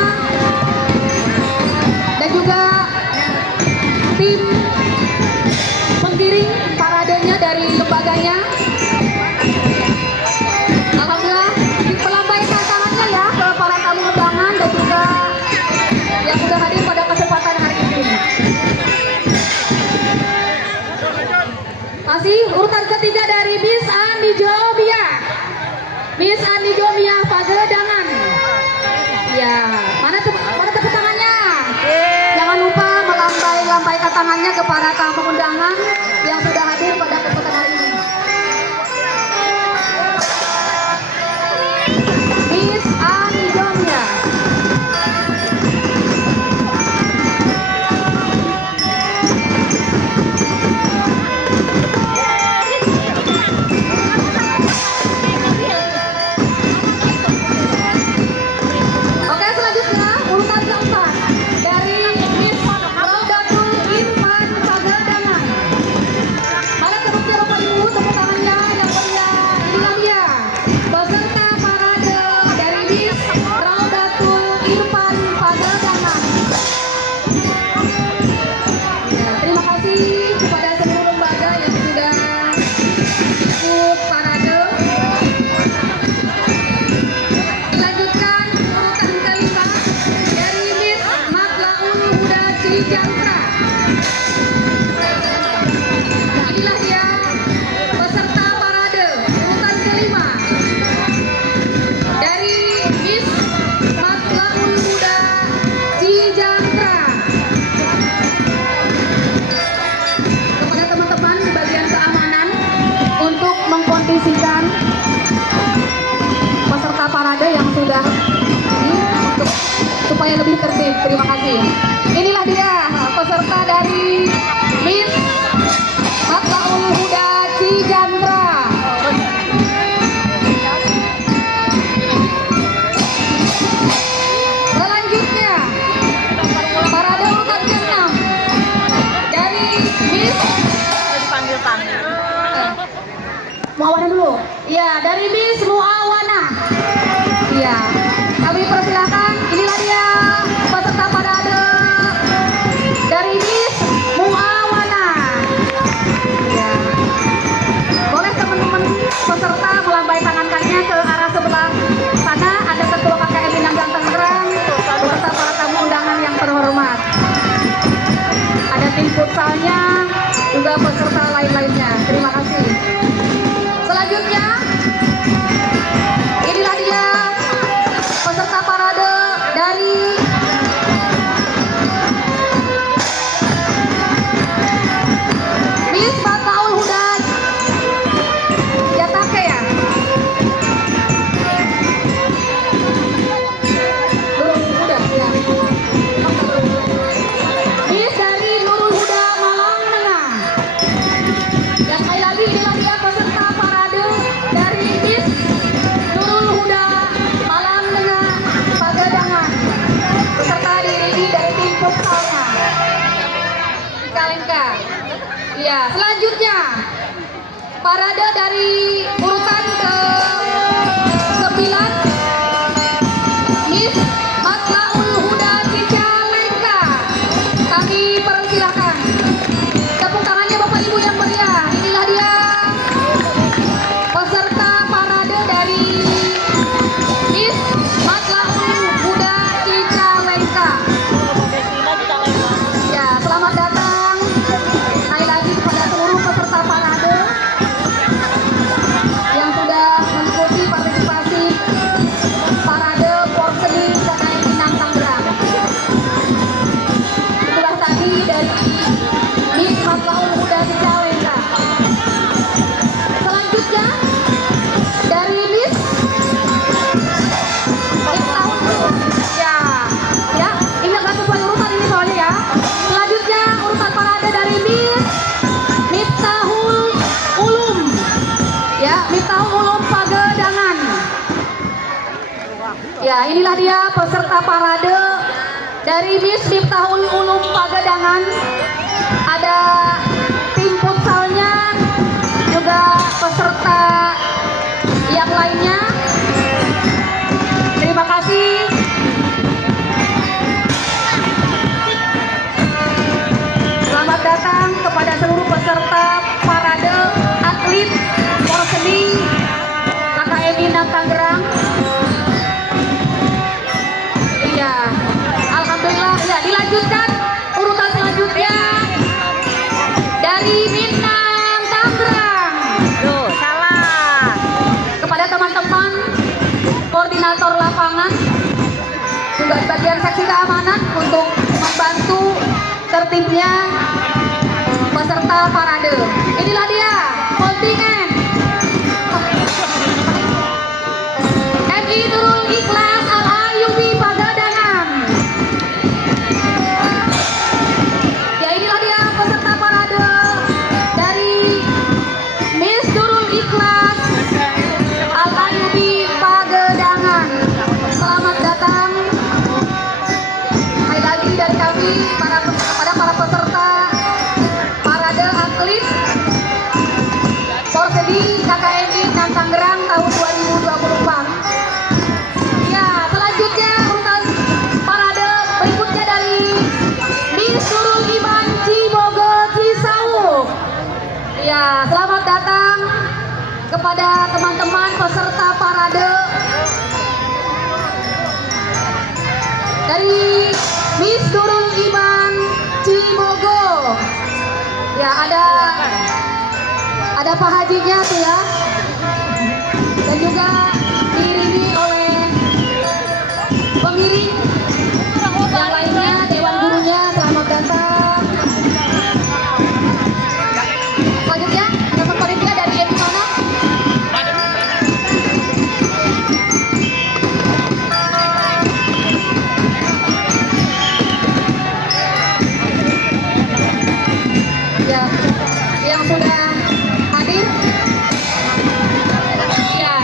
tangannya kepada tamu undangan yang sudah hadir pada kesempatan hari ini. Miss Anjomya. Oke, selanjutnya urutan keempat dari Miss Raudatul Irfan Pagedangan. Mana tepuknya Bapak Ibu, tepuk tangannya yang meriah. Inilah dia peserta parade dari Miss Raudatul Irfan Pagedangan. Ya, terima kasih kepada seluruh lembaga yang sudah ikut parade. Dilanjutkan urutan kelima dari Miss Matlaul Huda Cijantra. Nah, inilah dia peserta parade urutan kelima dari Miss Matlaul Huda Cijantra. Kepada teman-teman di bagian keamanan untuk mengkondisikan peserta parade yang sudah ini untuk supaya lebih tertib. Terima kasih. Inilah dia peserta dari Miss Matlaul Huda Cijantra. Selanjutnya parade urutan ke-6 dari Miss Muawana dulu. Ya, dari Miss Muawana. Iya, kami persilakan. Inilah dia peserta parade dari Miss Muawana. Ya, boleh teman-teman peserta melambai tangan kakinya ke arah sebelah sana. Ada ketua KKM Binanggang Tangerang beserta para tamu undangan yang terhormat. Ada tim futsalnya, juga peserta lain-lainnya. Terima kasih. Selanjutnya, inilah dia peserta parade dari Miss Matlaul Huda Jatake ya. Nurul Huda ya. Miss dari Nurul Huda Malang Tengah. Dan sekali lagi inilah dia peserta parade dari Miss Nurul Huda Malang Tengah Pagedangan. Peserta diri dari tim futsalnya. Cicalengka. Iya, selanjutnya parade dari urutan ke-9 Miss Matlaul Huda Cicalengka. Kami persilakan. Tepuk tangannya Bapak Ibu yang meriah. Inilah dia peserta parade dari Miss Matlaul Huda Cicalengka. Ya, selamat datang sekali lagi kepada seluruh peserta parade yang sudah mengikuti partisipasi parade Porseni KKM Minang Tangerang. Itulah tadi dari Miss Matlaul Huda Cicalengka. Selanjutnya dari Miss ya, ya, ini nggak sesuai urutan ini soalnya ya. Selanjutnya urutan parade dari Miss Miftahul Ulum, ya, Miftahul Ulum Pagedangan. Ya, inilah dia peserta parade dari Miss Miftahul Ulum Pagedangan. Ada tim futsalnya, juga peserta yang lainnya. Terima kasih. Selamat datang kepada seluruh peserta parade atlet Porseni KKM Minang Tangerang. Iya, alhamdulillah. Ya, dilanjutkan urutan selanjutnya dari Minang Tangerang. Duh, salah. Kepada teman-teman koordinator lapangan, juga di bagian seksi keamanan untuk membantu tertibnya peserta parade. Inilah dia kontingen MI Nurul Ikhlas Al-Ayubi Pagadangan. Ya, inilah dia peserta parade dari Miss Nurul Ikhlas Al-Ayubi Pagedangan. Selamat datang. Sekali lagi dari kami kepada para peserta parade atlet Porsedi KKMI dan Tangerang tahun 2024. Ya, selanjutnya urutan parade berikutnya dari Miss Nurul Iman Cibogo Cisauk. Ya, selamat datang kepada teman-teman peserta parade dari Miss Nurul Iman Cibogo. Ya, ada Pak Hajinya tuh ya, dan juga diiringi oleh pengiring yang lainnya, dewan gurunya. Selamat datang. Selanjutnya dapat panitia dari MI mana? Ya, yang sudah hadir. Ya,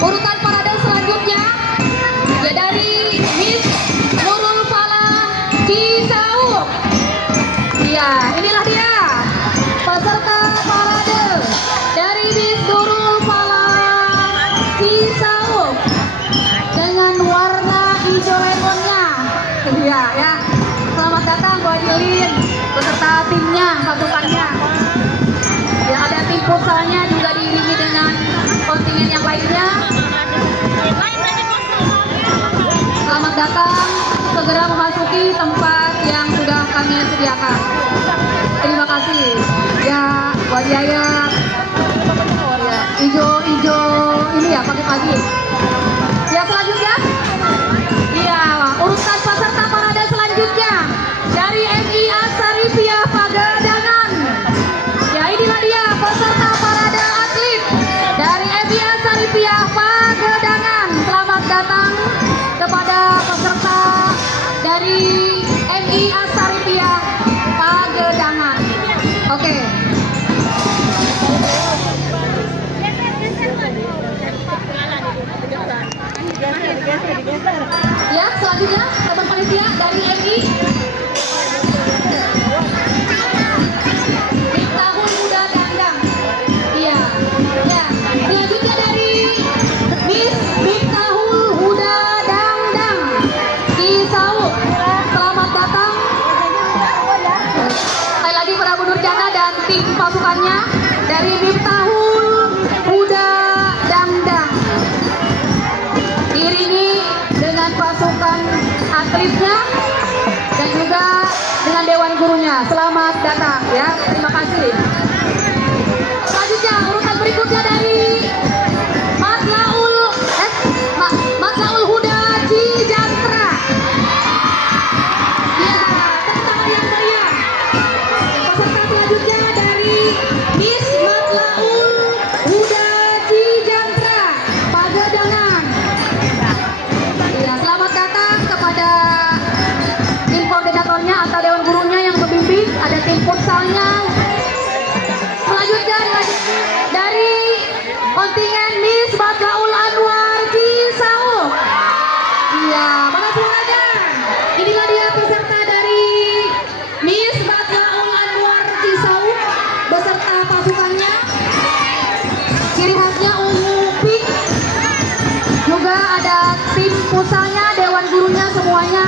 urutan parade selanjutnya ya dari Miss Nurul Fala Cisauk. Ya, inilah dia peserta parade dari Miss Nurul Fala Cisauk dengan warna hijau lemonnya. Iya ya. Selamat datang buat Yulin beserta timnya, pasukannya. Ya, ada tim futsalnya juga diiringi dengan kontingen yang lainnya. Selamat datang, segera memasuki tempat yang sudah kami sediakan. Terima kasih. Ya, buat Yaya. Ya, hijau ini ya pagi-pagi. Ya, selanjutnya. Iya, urutan peserta parade selanjutnya dari MI Asarifiah Pagadangan. Ya, inilah dia peserta parade atlet dari MI Asarifiah Pagadangan. Selamat datang kepada peserta dari MI Asarifiah Pagadangan. Oke. Ya, selanjutnya teman panitia dari MI Miftahul Huda Dangdang. Iya. Ya, selanjutnya dari Miss Miftahul Huda Dangdang Cisauk. Selamat datang. Sekali lagi para Bu Nurjana dan tim pasukannya dari Miftahul Huda Dangdang. Diiringi dengan pasukan atletnya dan juga dengan dewan gurunya. Selamat datang ya. Terima kasih. Selanjutnya urutan berikutnya dari Matlaul Huda Cijantra. Ya, tepuk tangan yang meriah. Peserta selanjutnya dari Miss Matlaul Huda Cijantra Pagadangan. Ya, selamat datang kepada tim koordinatornya atau dewan gurunya yang membimbing, ada tim futsalnya. Selanjutnya dari kontingen Miss Matlaul Anwar Cisauk. Iya, mana suaranya? Inilah dia peserta dari Miss Matlaul Anwar Cisauk beserta pasukannya. Ciri khasnya ungu pink. Juga ada tim futsalnya, dewan gurunya semuanya.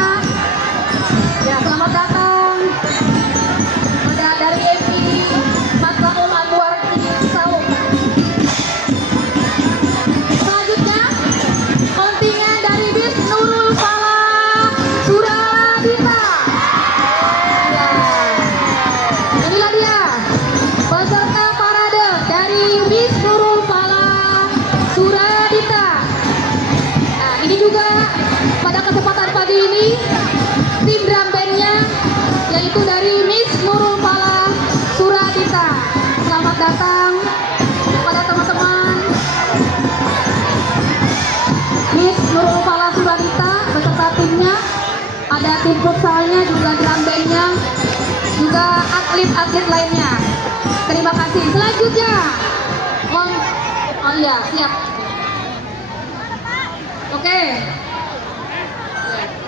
Ya, selamat datang. Ada dari MI Matlaul Anwar Cisauk. Selanjutnya kontingen dari Miss Nurul Fala Suradita. Ya, inilah dia peserta parade dari Miss Nurul Fala Suradita. Nah, ini juga pada kesempatan pagi ini tim drum bandnya yaitu dari Miss Nurul Fala ada tim futsalnya, juga drum bandnya, juga atlet-atlet lainnya. Terima kasih. Selanjutnya, oh iya, siap. Oke.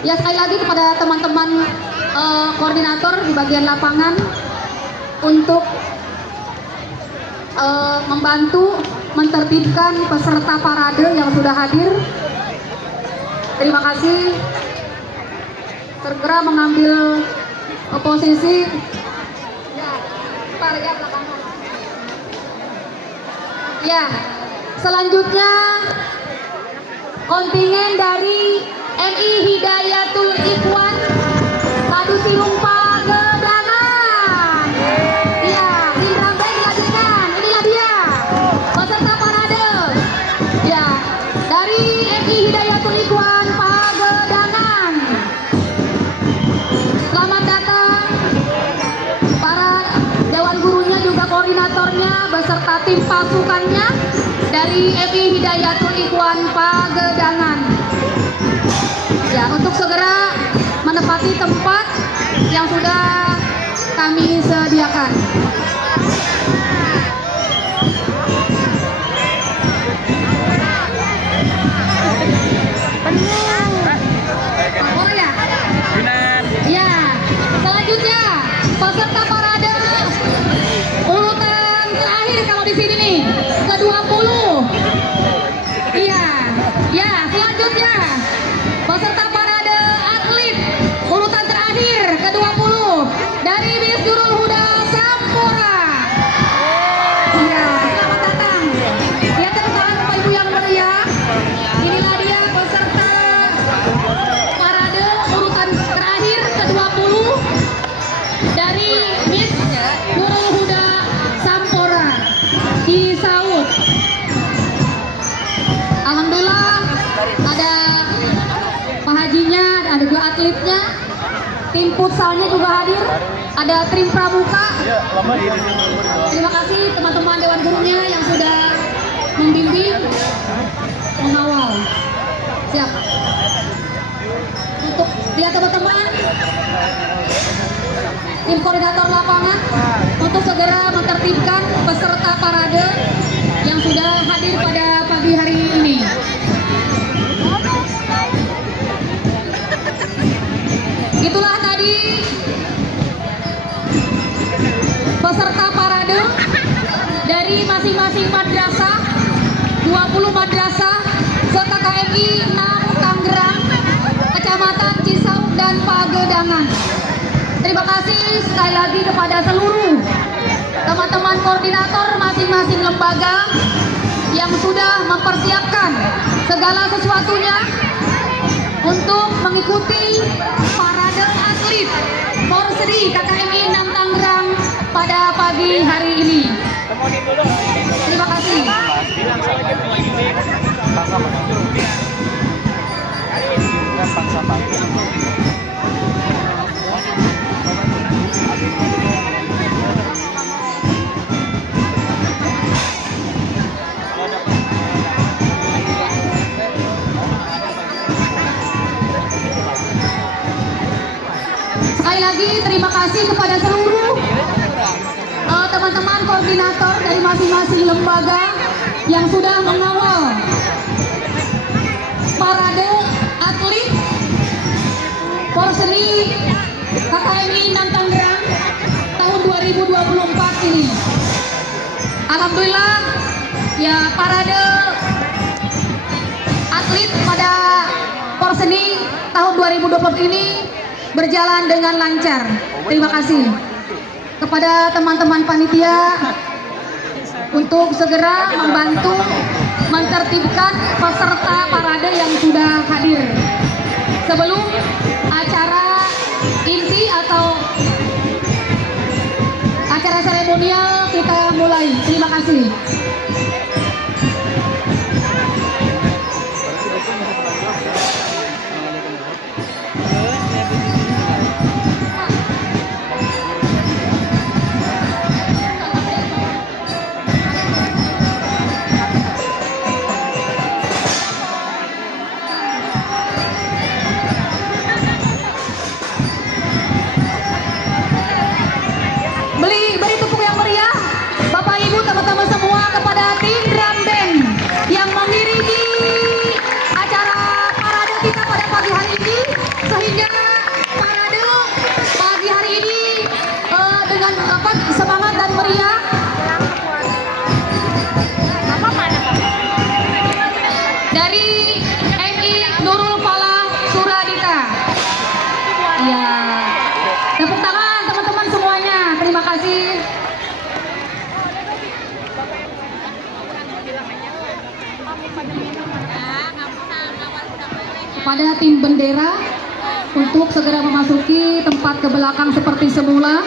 Ya, sekali lagi kepada teman-teman koordinator di bagian lapangan untuk membantu mentertibkan peserta parade yang sudah hadir. Terima kasih. Segera mengambil posisi. Ya, bentar ya, belakangan. Ya, selanjutnya kontingen dari MI Hidayatul Ikhwan Padusiung Pagedangan. Iya, tim drum band dihadirkan. Inilah dia peserta parade. Ya, dari MI Hidayatul Ikhwan Pagedangan. Selamat datang para dewan gurunya, juga koordinatornya beserta tim pasukannya dari MI Hidayatul Ikhwan Pagedangan. Ya, untuk segera menempati tempat yang sudah kami sediakan. Oh ya. Ya, selanjutnya peserta parade urutan terakhir kalau di sini nih, ke-20. Iya. Ya, selanjutnya peserta parade atlet urutan terakhir ke-20 dari Bis Nurul Huda Sampora. Ya, selamat datang. Lihat tepuk tangan Bapak Ibu yang meriah. Inilah dia peserta parade urutan terakhir ke-20 dari Bis Nurul Huda Sampora di Saud. Alhamdulillah ada Pak Hajinya, ada juga atletnya, tim futsalnya juga hadir, ada tim pramuka. Terima kasih teman-teman dewan gurunya yang sudah membimbing, mengawal. Siap. Untuk lihat teman-teman, tim koordinator lapangan untuk segera menertibkan peserta parade yang sudah hadir pada pagi hari ini. Itulah tadi peserta parade dari masing-masing madrasah, 20 madrasah serta KMI 6 Tangerang, Kecamatan Cisauk dan Pagedangan. Terima kasih sekali lagi kepada seluruh teman-teman koordinator masing-masing lembaga yang sudah mempersiapkan segala sesuatunya untuk mengikuti parade atlet Porsri KKMI 6 Tangerang pada pagi hari ini. Terima kasih. Sekali lagi terima kasih kepada seluruh teman-teman koordinator dari masing-masing lembaga yang sudah mengawal parade atlet Porsri KKMI 6 Tangerang tahun 2024 ini. Alhamdulillah ya, parade atlet pada Porsri tahun 2024 ini berjalan dengan lancar. Terima kasih kepada teman-teman panitia untuk segera membantu mentertibkan peserta parade yang sudah hadir sebelum acara inti atau acara seremonial kita mulai. Terima kasih. kepada tim bendera untuk segera memasuki tempat ke belakang seperti semula,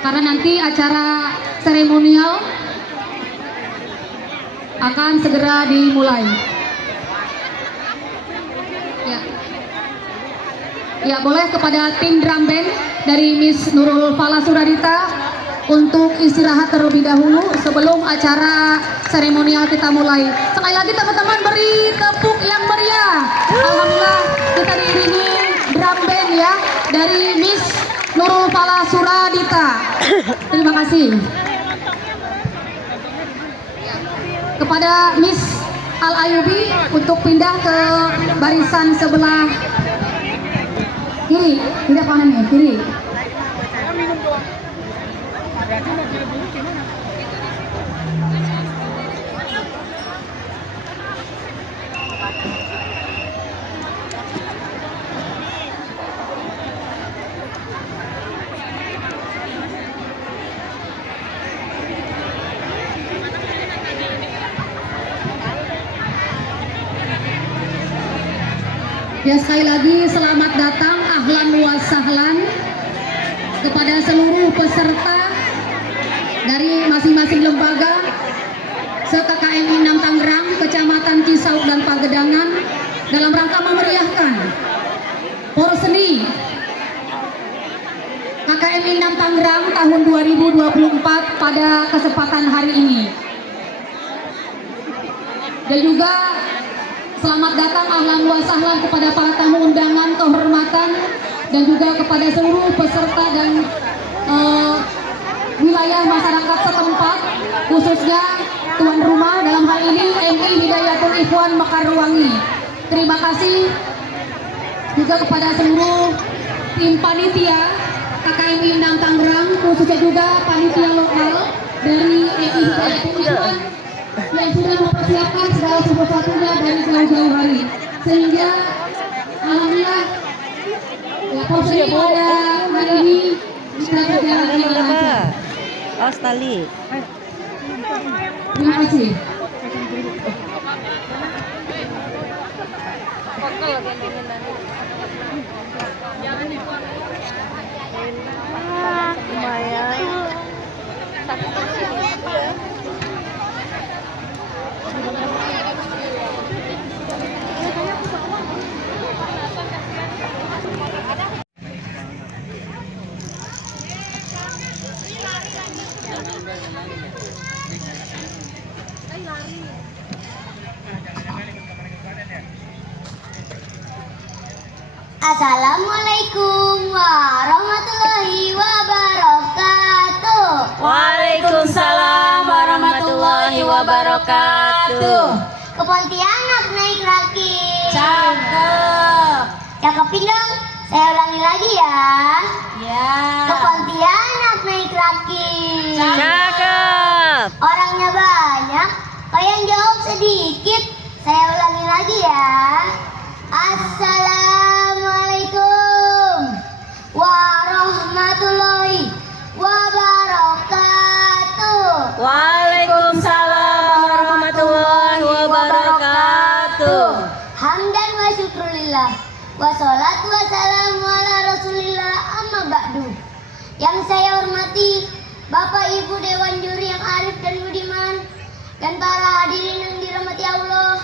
karena nanti acara seremonial akan segera dimulai. Ya, boleh kepada tim drum band dari Miss Nurul Fala Suradita untuk istirahat terlebih dahulu sebelum acara seremonial kita mulai. Sekali lagi teman-teman beri tepuk yang meriah. Alhamdulillah kita diiringi drum band ya dari Miss Nurul Fala Suradita. Terima kasih. Kepada Miss Al Ayubi untuk pindah ke barisan sebelah kiri, tidak kanan ya, kiri. Ya, sekali lagi selamat datang, ahlan wa sahlan kepada seluruh peserta dari masing-masing lembaga se-KKMI 6 Tangerang, Kecamatan Cisauk dan Pagedangan dalam rangka memeriahkan Porseni KKMI 6 Tangerang tahun 2024 pada kesempatan hari ini. Dan juga selamat datang ahlan wa sahlan kepada para tamu undangan kehormatan dan juga kepada seluruh peserta dan wilayah masyarakat setempat, khususnya tuan rumah dalam hal ini MI Hidayatul Ikhwan Mekarwangi. Terima kasih juga kepada seluruh tim panitia KKMI 6 Tangerang, khususnya juga panitia lokal dari MI Hidayatul Ikhwan yang sudah mempersiapkan segala sesuatunya dari jauh-jauh hari, sehingga alhamdulillah ya posisi pada hari ini bisa berjalan dengan lancar. Australia. Terima kasih. Assalamualaikum warahmatullahi wabarakatuh. Waalaikumsalam warahmatullahi wabarakatuh. Ke Pontianak naik rakit. Cakep. Cakepin dong. Saya ulangi lagi ya. Ya. Ke Pontianak naik rakit. Cakep. Orangnya banyak, kalian jawab sedikit. Saya ulangi lagi ya. Assalamualaikum warahmatullahi wabarakatuh. Waalaikumsalam warahmatullahi wabarakatuh. Hamdan wa syukrulillah wassalatu wassalamu ala rasulillah amma ba'du. Yang saya hormati Bapak Ibu Dewan Juri yang arif dan budiman, dan para hadirin yang dirahmati Allah.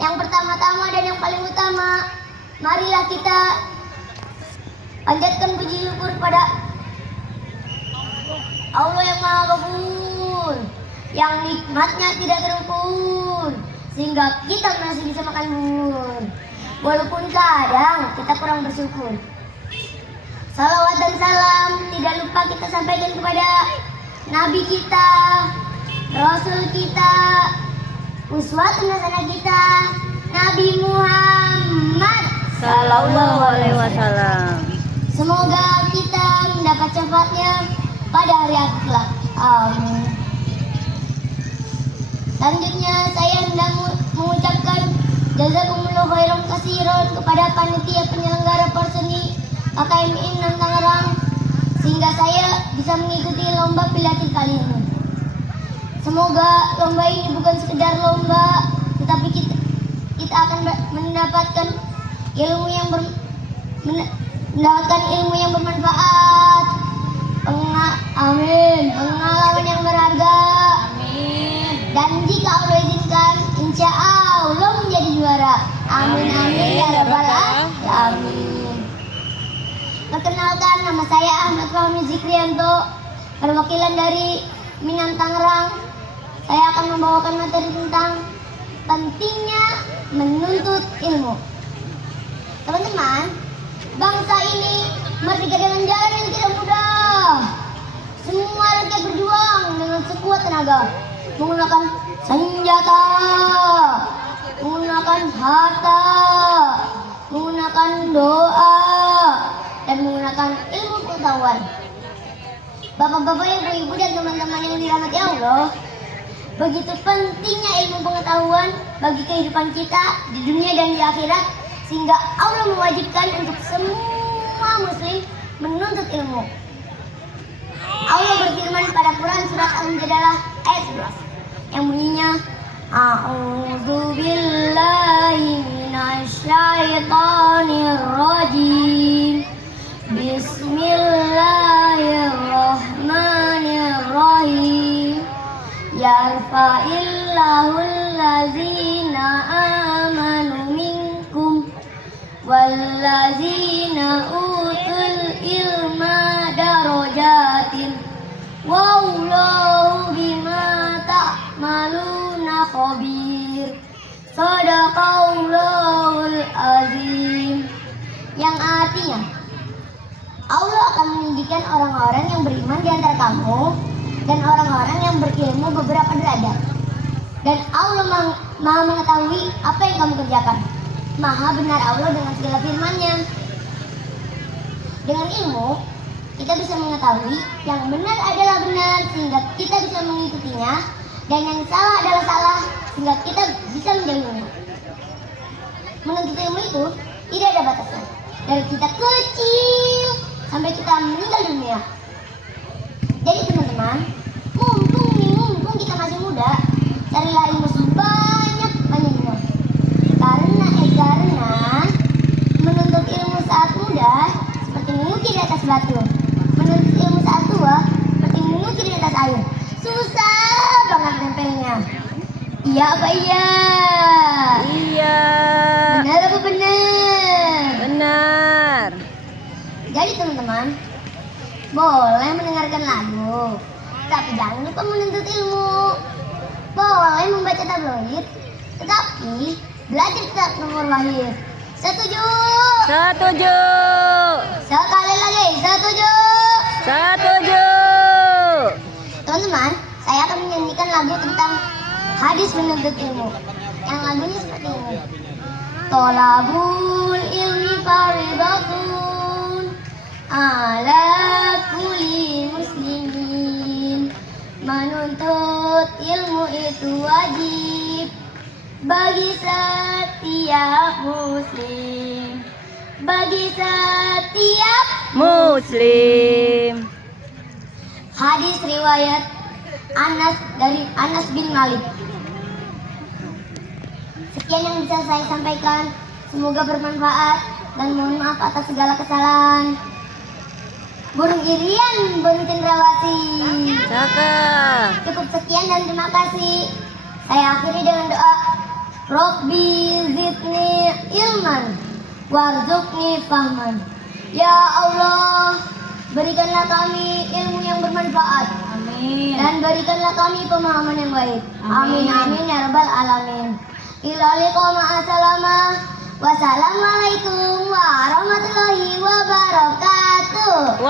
Yang pertama-tama dan yang paling utama, marilah kita panjatkan puji syukur pada Allah yang Maha Ghafur, yang nikmatnya tidak terukur, sehingga kita masih bisa makan bubur, walaupun kadang kita kurang bersyukur. Salawat dan salam tidak lupa kita sampaikan kepada Nabi kita, Rasul kita, uswatun hasanah kita, Nabi Muhammad Sallallahu alaihi wasallam. Semoga kita mendapat syafaatnya pada hari akhir kelak. Amin. Selanjutnya saya hendak mengucapkan jazakumullah khairan katsiran kepada panitia penyelenggara Porseni KKMI 6 Tangerang, sehingga saya bisa mengikuti lomba pilatif kali ini. Semoga lomba ini bukan sekedar lomba, tetapi kita akan mendapatkan ilmu yang mendapatkan ilmu yang bermanfaat. Amin. Pengalaman yang berharga. Amin. Dan jika Allah izinkan, insya Allah menjadi juara. Amin amin ya rabbal alamin. Perkenalkan, nama saya Ahmad Fahmi Zikrianto, perwakilan dari Minang Tangerang. Saya akan membawakan materi tentang pentingnya menuntut ilmu. Teman-teman, bangsa ini merdeka dengan jalan yang tidak mudah. Semua rakyat berjuang dengan sekuat tenaga, menggunakan senjata, menggunakan harta, menggunakan doa, dan menggunakan ilmu pengetahuan. Bapak-bapak, ibu-ibu, dan teman-teman yang dirahmati Allah, begitu pentingnya ilmu pengetahuan bagi kehidupan kita di dunia dan di akhirat, sehingga Allah mewajibkan untuk semua muslim menuntut ilmu. Allah berfirman pada Quran surat Al-Mujadalah ayat 11 yang bunyinya, A'udzu billahi minasyaitonir rajim. Bismillahirrahmanirrahim. Yarfa'illahul ladzina amanu minkum walladzina utul ilma darajatin wallahu bima ta'maluna khabir. Shadaqallahul azim. Yang artinya, Allah akan meninggikan orang-orang yang beriman di antara kamu dan orang-orang yang berilmu beberapa derajat. Dan Allah maha mengetahui apa yang kamu kerjakan. Maha benar Allah dengan segala firman-Nya. Dengan ilmu, kita bisa mengetahui yang benar adalah benar sehingga kita bisa mengikutinya, dan yang salah adalah salah sehingga kita bisa menjauhinya. Menuntut ilmu itu tidak ada batasnya. Dari kita kecil sampai kita meninggal dunia. Jadi teman-teman, mumpung kita masih muda, carilah ilmu sebanyak-banyaknya. Karena menuntut ilmu saat muda seperti mengukir di atas batu. Menuntut ilmu saat tua seperti mengukir di atas air. Susah banget nempelnya. Iya apa iya? Iya. Benar apa benar? Benar. Jadi teman-teman, boleh mendengarkan lagu, tapi jangan lupa menuntut ilmu. Boleh membaca tabloid, tetapi belajar tetap nomor lahir. Setuju? Setuju. Sekali lagi, setuju? Setuju. Teman-teman, saya akan menyanyikan lagu tentang hadis menuntut ilmu. Yang lagunya seperti ini. Tolabul ilmi faridatun ala kulli muslimin. Menuntut ilmu itu wajib bagi setiap muslim. Bagi setiap Muslim. hadis riwayat Anas dari Anas bin Malik. Sekian yang bisa saya sampaikan. Semoga bermanfaat dan mohon maaf atas segala kesalahan. Burung irian, burung cendrawasih. Cakep. Cukup sekian dan terima kasih. Saya akhiri dengan doa. Robbi zidni ilman warzuqni fahman. Ya Allah, berikanlah kami ilmu yang bermanfaat. Amin. Dan berikanlah kami pemahaman yang baik. Amin amin ya rabbal alamin. Wassalamualaikum warahmatullahi wabarakatuh.